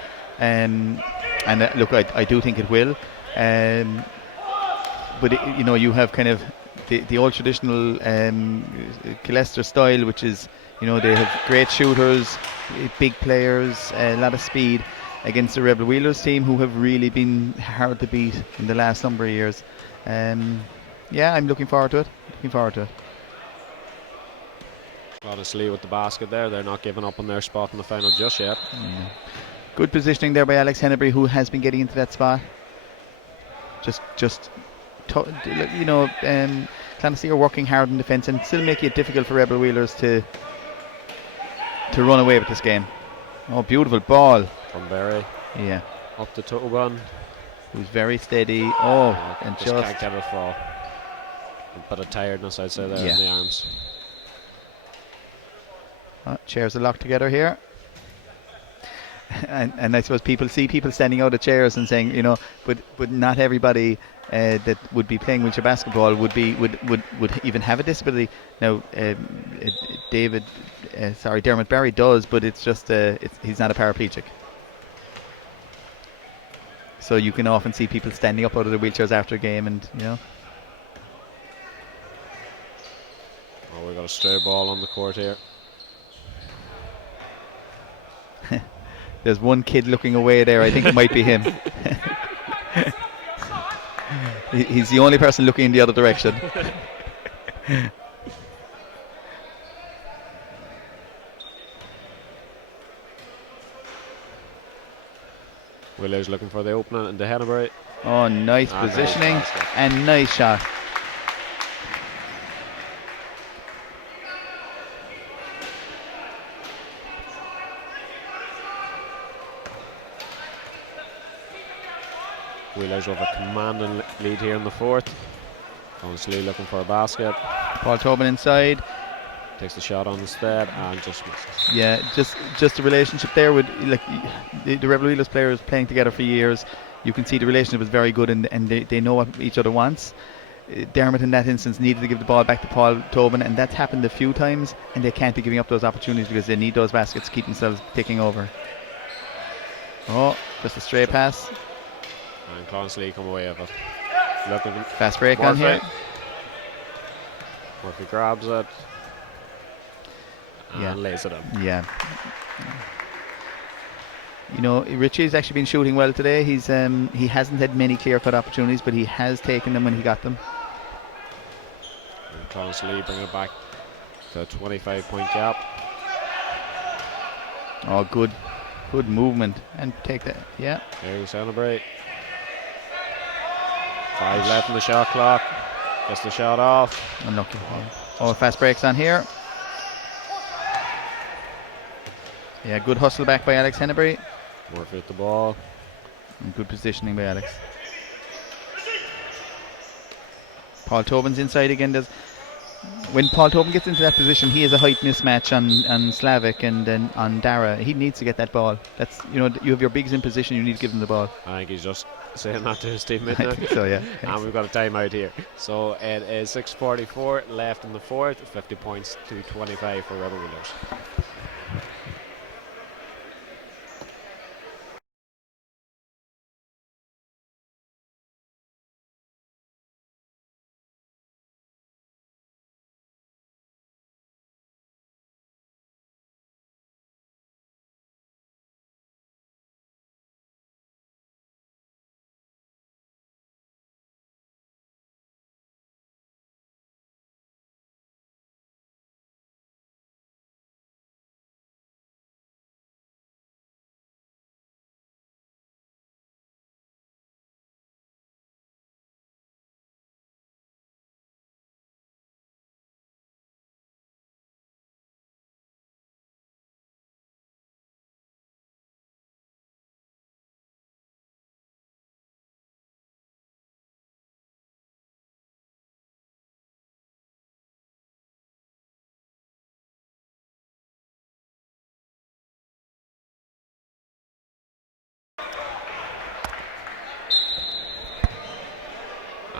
Look, I do think it will. But you have kind of the old traditional Leicester style, which is, they have great shooters, big players, a lot of speed, against the Rebel Wheelers team, who have really been hard to beat in the last number of years. Yeah, I'm looking forward to it. Clonaslee with the basket there. They're not giving up on their spot in the final just yet. Good positioning there by Alex Hennebury, who has been getting into that spot. Clonaslee are working hard in defence and still making it difficult for Rebel Wheelers to run away with this game. Oh, beautiful ball From Barry. Yeah. Up to Toban. Who's very steady. Oh, and just can't get it for. A bit of tiredness, I'd say, there in the arms. Chairs are locked together here. and I suppose people see people standing out of chairs and saying, but not everybody that would be playing wheelchair basketball would even have a disability. Now, Dermot Barry does, but it's just he's not a paraplegic. So you can often see people standing up out of their wheelchairs after a game, and Oh, we've got a stray ball on the court here. There's one kid looking away there. I think it might be him. He's the only person looking in the other direction. Wheeler's looking for the opening and the Hennebury. Oh, nice positioning and nice shot. Wheelers with a commanding lead here in the fourth. Clonaslee looking for a basket. Paul Tobin inside. Takes the shot on instead and just misses. Yeah, just the relationship there with the Rebel Wheelers players playing together for years. You can see the relationship is very good, and they know what each other wants. Dermot in that instance needed to give the ball back to Paul Tobin, and that's happened a few times, and they can't be giving up those opportunities because they need those baskets to keep themselves ticking over. Oh, just a stray pass. And Clonaslee come away with it. Look at them. Fast break on here. Murphy grabs it and lays it in. Yeah. Richie's actually been shooting well today. He hasn't had many clear-cut opportunities, but he has taken them when he got them. And Clonaslee bring it back to a 25-point gap. Oh, good movement, and take that. Yeah. Here we celebrate. 5 left in the shot clock. Gets the shot off. Unlucky. Oh, fast breaks on here. Yeah, good hustle back by Alex Hennebury. Murphy with the ball. And good positioning by Alex. Paul Tobin's inside again. When Paul Tobin gets into that position, he has a height mismatch on Slavic and then on Dara. He needs to get that ball. That's you have your bigs in position. You need to give them the ball. I think he's just saying that to his teammate now. I think so, yeah. And we've got a timeout here. So it is 6:44 left in the fourth. 50 points to 25 for Rebel Wheelers.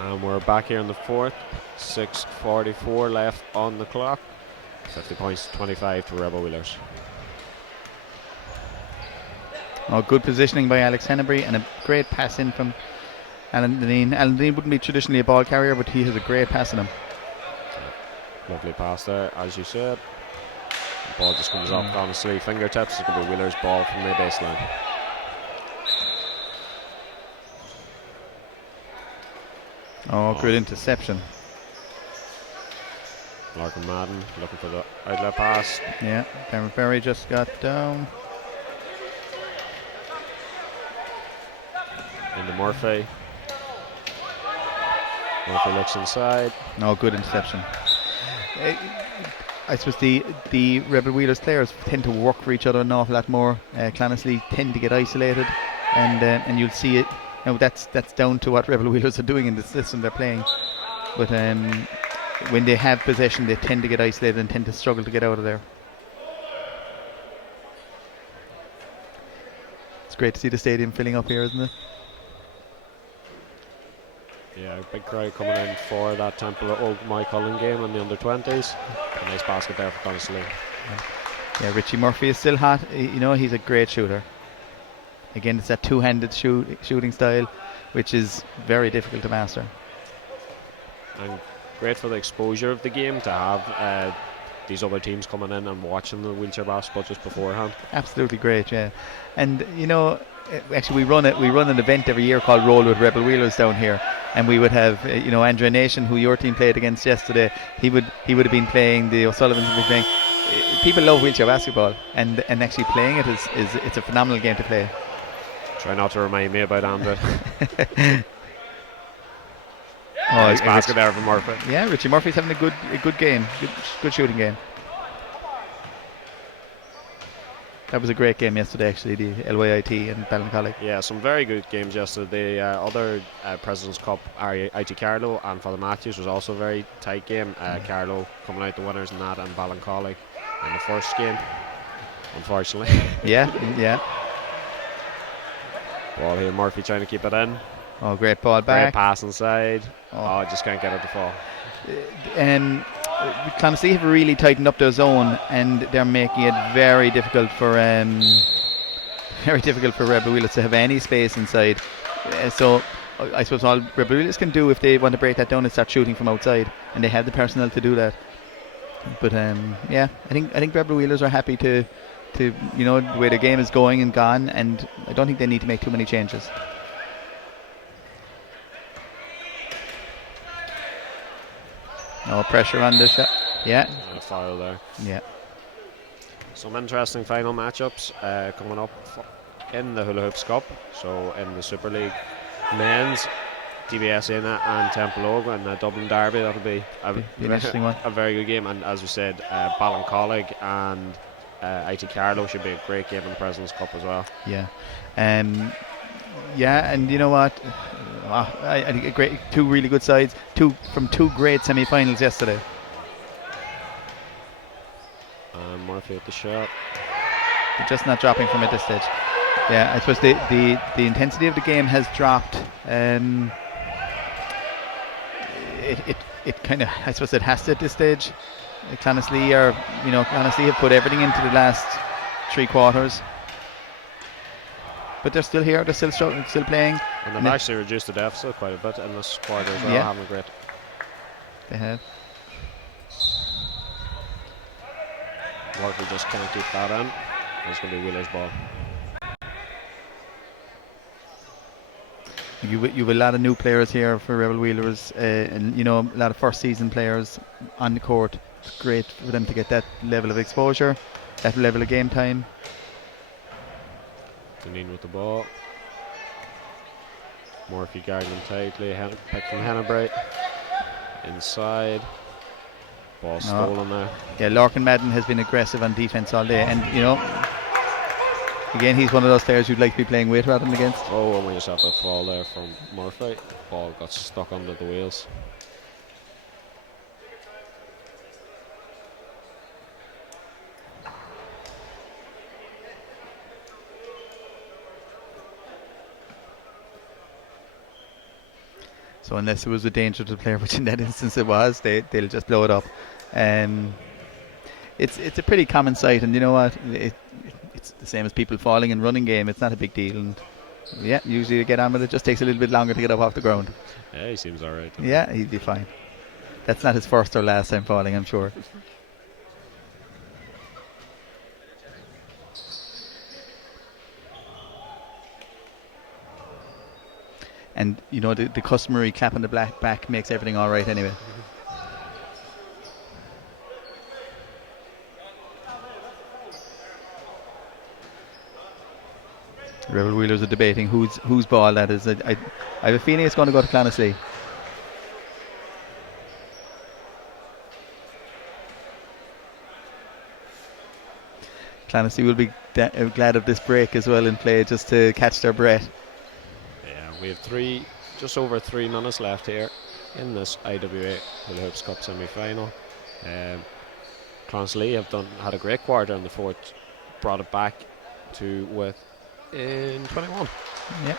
And we're back here in the fourth. 6:44 left on the clock. 50 points, 25 to Rebel Wheelers. Oh, good positioning by Alex Hennebury and a great pass in from Alan Deneen. Alan Deneen wouldn't be traditionally a ball carrier, but he has a great pass in him. Lovely pass there, as you said. The ball just comes off Clonaslee fingertips. It's going to be Wheelers' ball from the baseline. Oh, good interception. Larkin Madden looking for the outlet pass. Yeah, Dermot Berry just got down. Into Murphy. Murphy looks inside. No, good interception. I suppose the Rebel Wheelers players tend to work for each other an awful lot more. Clonaslee tend to get isolated, and you'll see it. Now that's down to what Rebel Wheelers are doing in the system they're playing. But when they have possession, they tend to get isolated and tend to struggle to get out of there. great to see the stadium filling up here, isn't it? Yeah, big crowd coming in for that Temple Old Mike Cullen game in the under-20s. A nice basket there for Clonaslee. Yeah, Richie Murphy is still hot. He's a great shooter. Again, it's that two-handed shooting style, which is very difficult to master. And great for the exposure of the game to have these other teams coming in and watching the wheelchair basketball just beforehand. Absolutely great, yeah. And actually we run an event every year called Roll with Rebel Wheelers down here, and we would have Andrea Nation, who your team played against yesterday. He would have been playing, the O'Sullivans would be playing. People love wheelchair basketball, and actually playing it is it's a phenomenal game to play. Try not to remind me about Andrea. Nice basket there from Murphy. Yeah, Richie Murphy's having a good game, good shooting game. That was a great game yesterday, actually, the LYIT and Ballincollig. Yeah, some very good games yesterday. The other President's Cup, IT Carlow and Father Matthews was also a very tight game. Carlow coming out the winners in that, and Ballincollig in the first game, unfortunately. Yeah. Ball here, Murphy trying to keep it in. Oh, great ball back. Great pass inside. Oh, just can't get it to fall. Clonaslee have really tightened up their zone, and they're making it very difficult for Rebel Wheelers to have any space inside. So I suppose all Rebel Wheelers can do, if they want to break that down, is start shooting from outside, and they have the personnel to do that. But I think Rebel Wheelers are happy to the way the game is going and gone, and I don't think they need to make too many changes. No pressure on the shot. Yeah. A foul there. Yeah. Some interesting final matchups coming up in the Hula Hoops Cup. So in the Super League men's, DBS Ina and Temple Oga in the Dublin Derby. That'll be an interesting one. A very good game. And as we said, Ballincollig and IT Carlow should be a great game in the President's Cup as well. Yeah. And you know what? I think two really good sides, from two great semi-finals yesterday. And Murphy at the shot. They're just not dropping from at this stage. Yeah, I suppose the intensity of the game has dropped. It kind of, I suppose it has to at this stage. Clonaslee have put everything into the last 3 quarters. But they're still here, they're still struggling, still playing. And they've actually reduced the deficit quite a bit in this quarter as well. Yeah. Having a great. They have. Murphy just can't keep that in. It's going to be Wheeler's ball. You've a lot of new players here for Rebel Wheelers, and a lot of first season players on the court. It's great for them to get that level of exposure, that level of game time. Deneen with the ball. Murphy guarding him tightly. Pick from Hennebright. Inside. Ball stolen there. Yeah, Larkin Madden has been aggressive on defense all day, and again, he's one of those players you'd like to be playing with rather than against. Oh, and we just have a fall there from Murphy. Ball got stuck under the wheels. So unless there was a danger to the player, which in that instance it was, they'll just blow it up. It's a pretty common sight, and you know what? It's the same as people falling in running game. It's not a big deal, and usually they get on with it. It just takes a little bit longer to get up off the ground. Yeah, he seems alright. Yeah, he'd be fine. That's not his first or last time falling, I'm sure. And the customary clap on the back makes everything all right anyway. Rebel Wheelers are debating whose ball that is. I have a feeling it's going to go to Clonaslee. Clonaslee will be glad of this break as well in play, just to catch their breath. We have just over 3 minutes left here in this IWA Hula Hoops Cup semi-final. Clonaslee have had a great quarter in the fourth, brought it back with in 21. Yeah.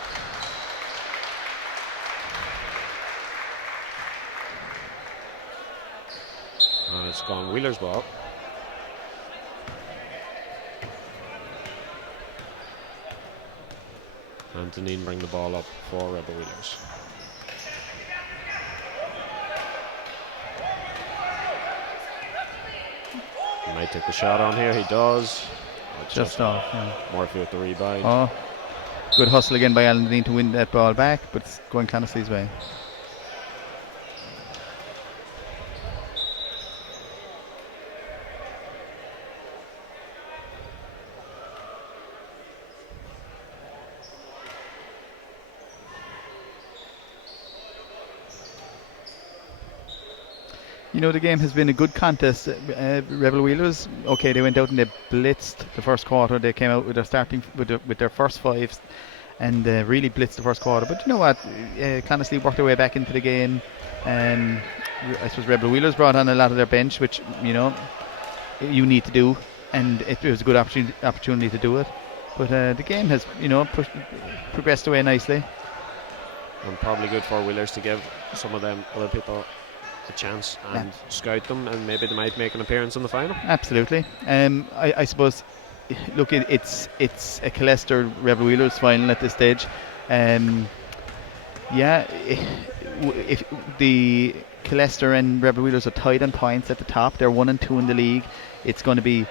And it's gone Wheeler's ball. And Deneen bring the ball up for Rebel Wheelers. He might take the shot on here. He does. Just off. Yeah. Murphy with the rebound. Oh, good hustle again by Alan Deneen to win that ball back, but it's going Clonaslee's way. You know, the game has been a good contest. Rebel Wheelers, okay, they went out and they blitzed the first quarter. They came out with their starting with their first fives and really blitzed the first quarter. But you know what? Clonaslee worked their way back into the game, and I suppose Rebel Wheelers brought on a lot of their bench, which you know you need to do, and it was a good opportunity to do it. But the game has, you know, progressed away nicely. And probably good for Wheelers to give some of them other people a chance and scout them, and maybe they might make an appearance in the final. Absolutely. I suppose, look, it's a Colester Rebel Wheelers final at this stage. Yeah, if the Colester and Rebel Wheelers are tied on points at the top, they're 1 and 2 in the league. It's going to be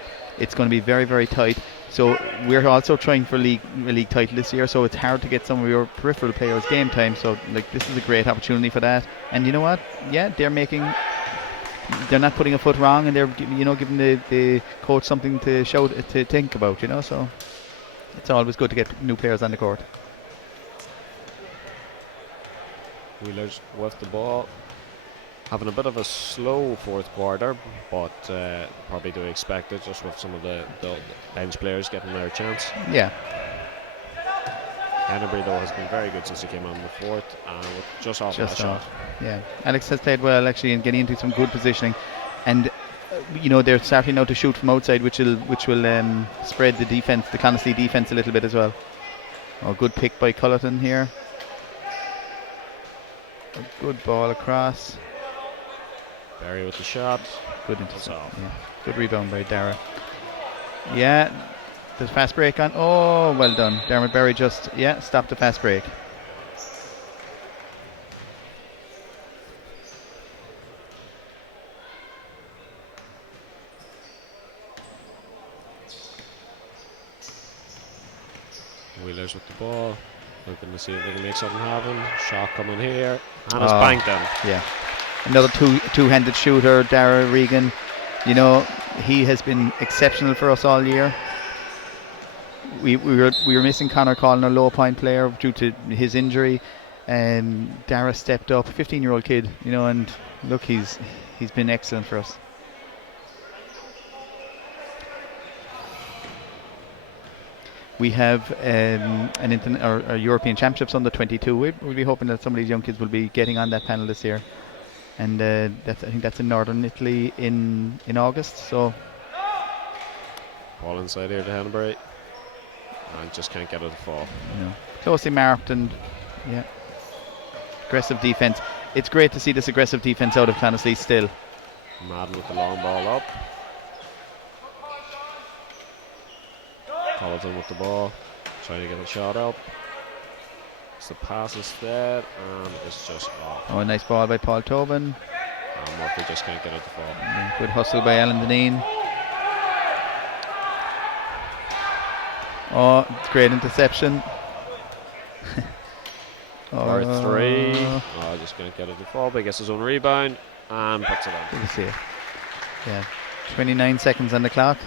very, very tight. So we're also trying for a league title this year, so it's hard to get some of your peripheral players game time. So like, this is a great opportunity for that. And you know what? Yeah, they're not putting a foot wrong, and they're, you know, giving the coach something to think about. You know, so it's always good to get new players on the court. Wheelers with the ball, having a bit of a slow fourth quarter, but probably to expect it just with some of the bench players getting their chance. Yeah. Hennebury, though, has been very good since he came on in the fourth, and just off that shot. Yeah, Alex has played well actually in getting into some good positioning, and you know, they're starting now to shoot from outside, which will spread the defense, the Clonaslee defense, a little bit as well. Oh, good pick by Cullerton here. A good ball across. Barry with the shot. Good intercept. Yeah. Good rebound by Dara. Yeah. There's fast break on. Oh, well done. Dermot Berry just, stopped the fast break. Wheelers with the ball. Looking to see if they can make something happen. Shot coming here. And it's banked in. Yeah. Another two-handed shooter, Dara Regan. You know, he has been exceptional for us all year. We were missing Connor Collin, a low point player, due to his injury, and Dara stepped up. 15-year-old kid, you know, and look, he's been excellent for us. We have a European Championships under 22. We'll be hoping that some of these young kids will be getting on that panel this year, and I think that's in Northern Italy in August. So ball inside here to Hennebury, and just can't get it to fall. No. Closely marked, and aggressive defense. It's great to see this aggressive defense out of Clonaslee still. Madden with the long ball up. Colleton with the ball, trying to get a shot up. So the pass instead, and it's just off. Oh, a nice ball by Paul Tobin. And Murphy just can't get it to fall. Good hustle by Alan Deneen. Oh, great interception. Or three. Oh, just can't get it to fall, but he gets his own rebound and puts it on. Good to see it. Yeah, 29 seconds on the clock.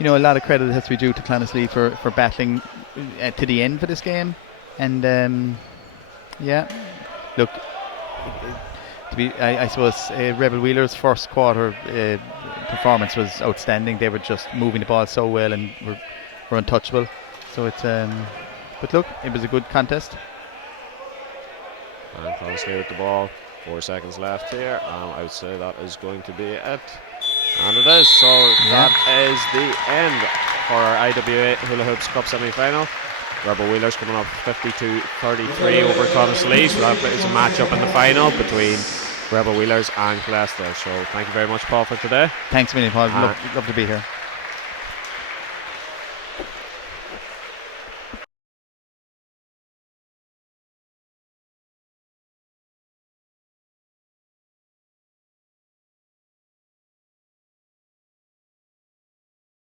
You know, a lot of credit has to be due to Clonaslee for battling to the end for this game, and look, I suppose Rebel Wheelers' first quarter performance was outstanding. They were just moving the ball so well and were untouchable. So it's but look, it was a good contest. And Clonaslee with the ball. 4 seconds left here. I would say that is going to be it. And it is. So that is the end for our IWA Hula Hoops Cup semi-final. Rebel Wheelers coming up 52-33 over Clonaslee, so that is a match-up in the final between Rebel Wheelers and Clonaslee. So thank you very much, Paul, for today. Thanks a million, Paul. Love to be here.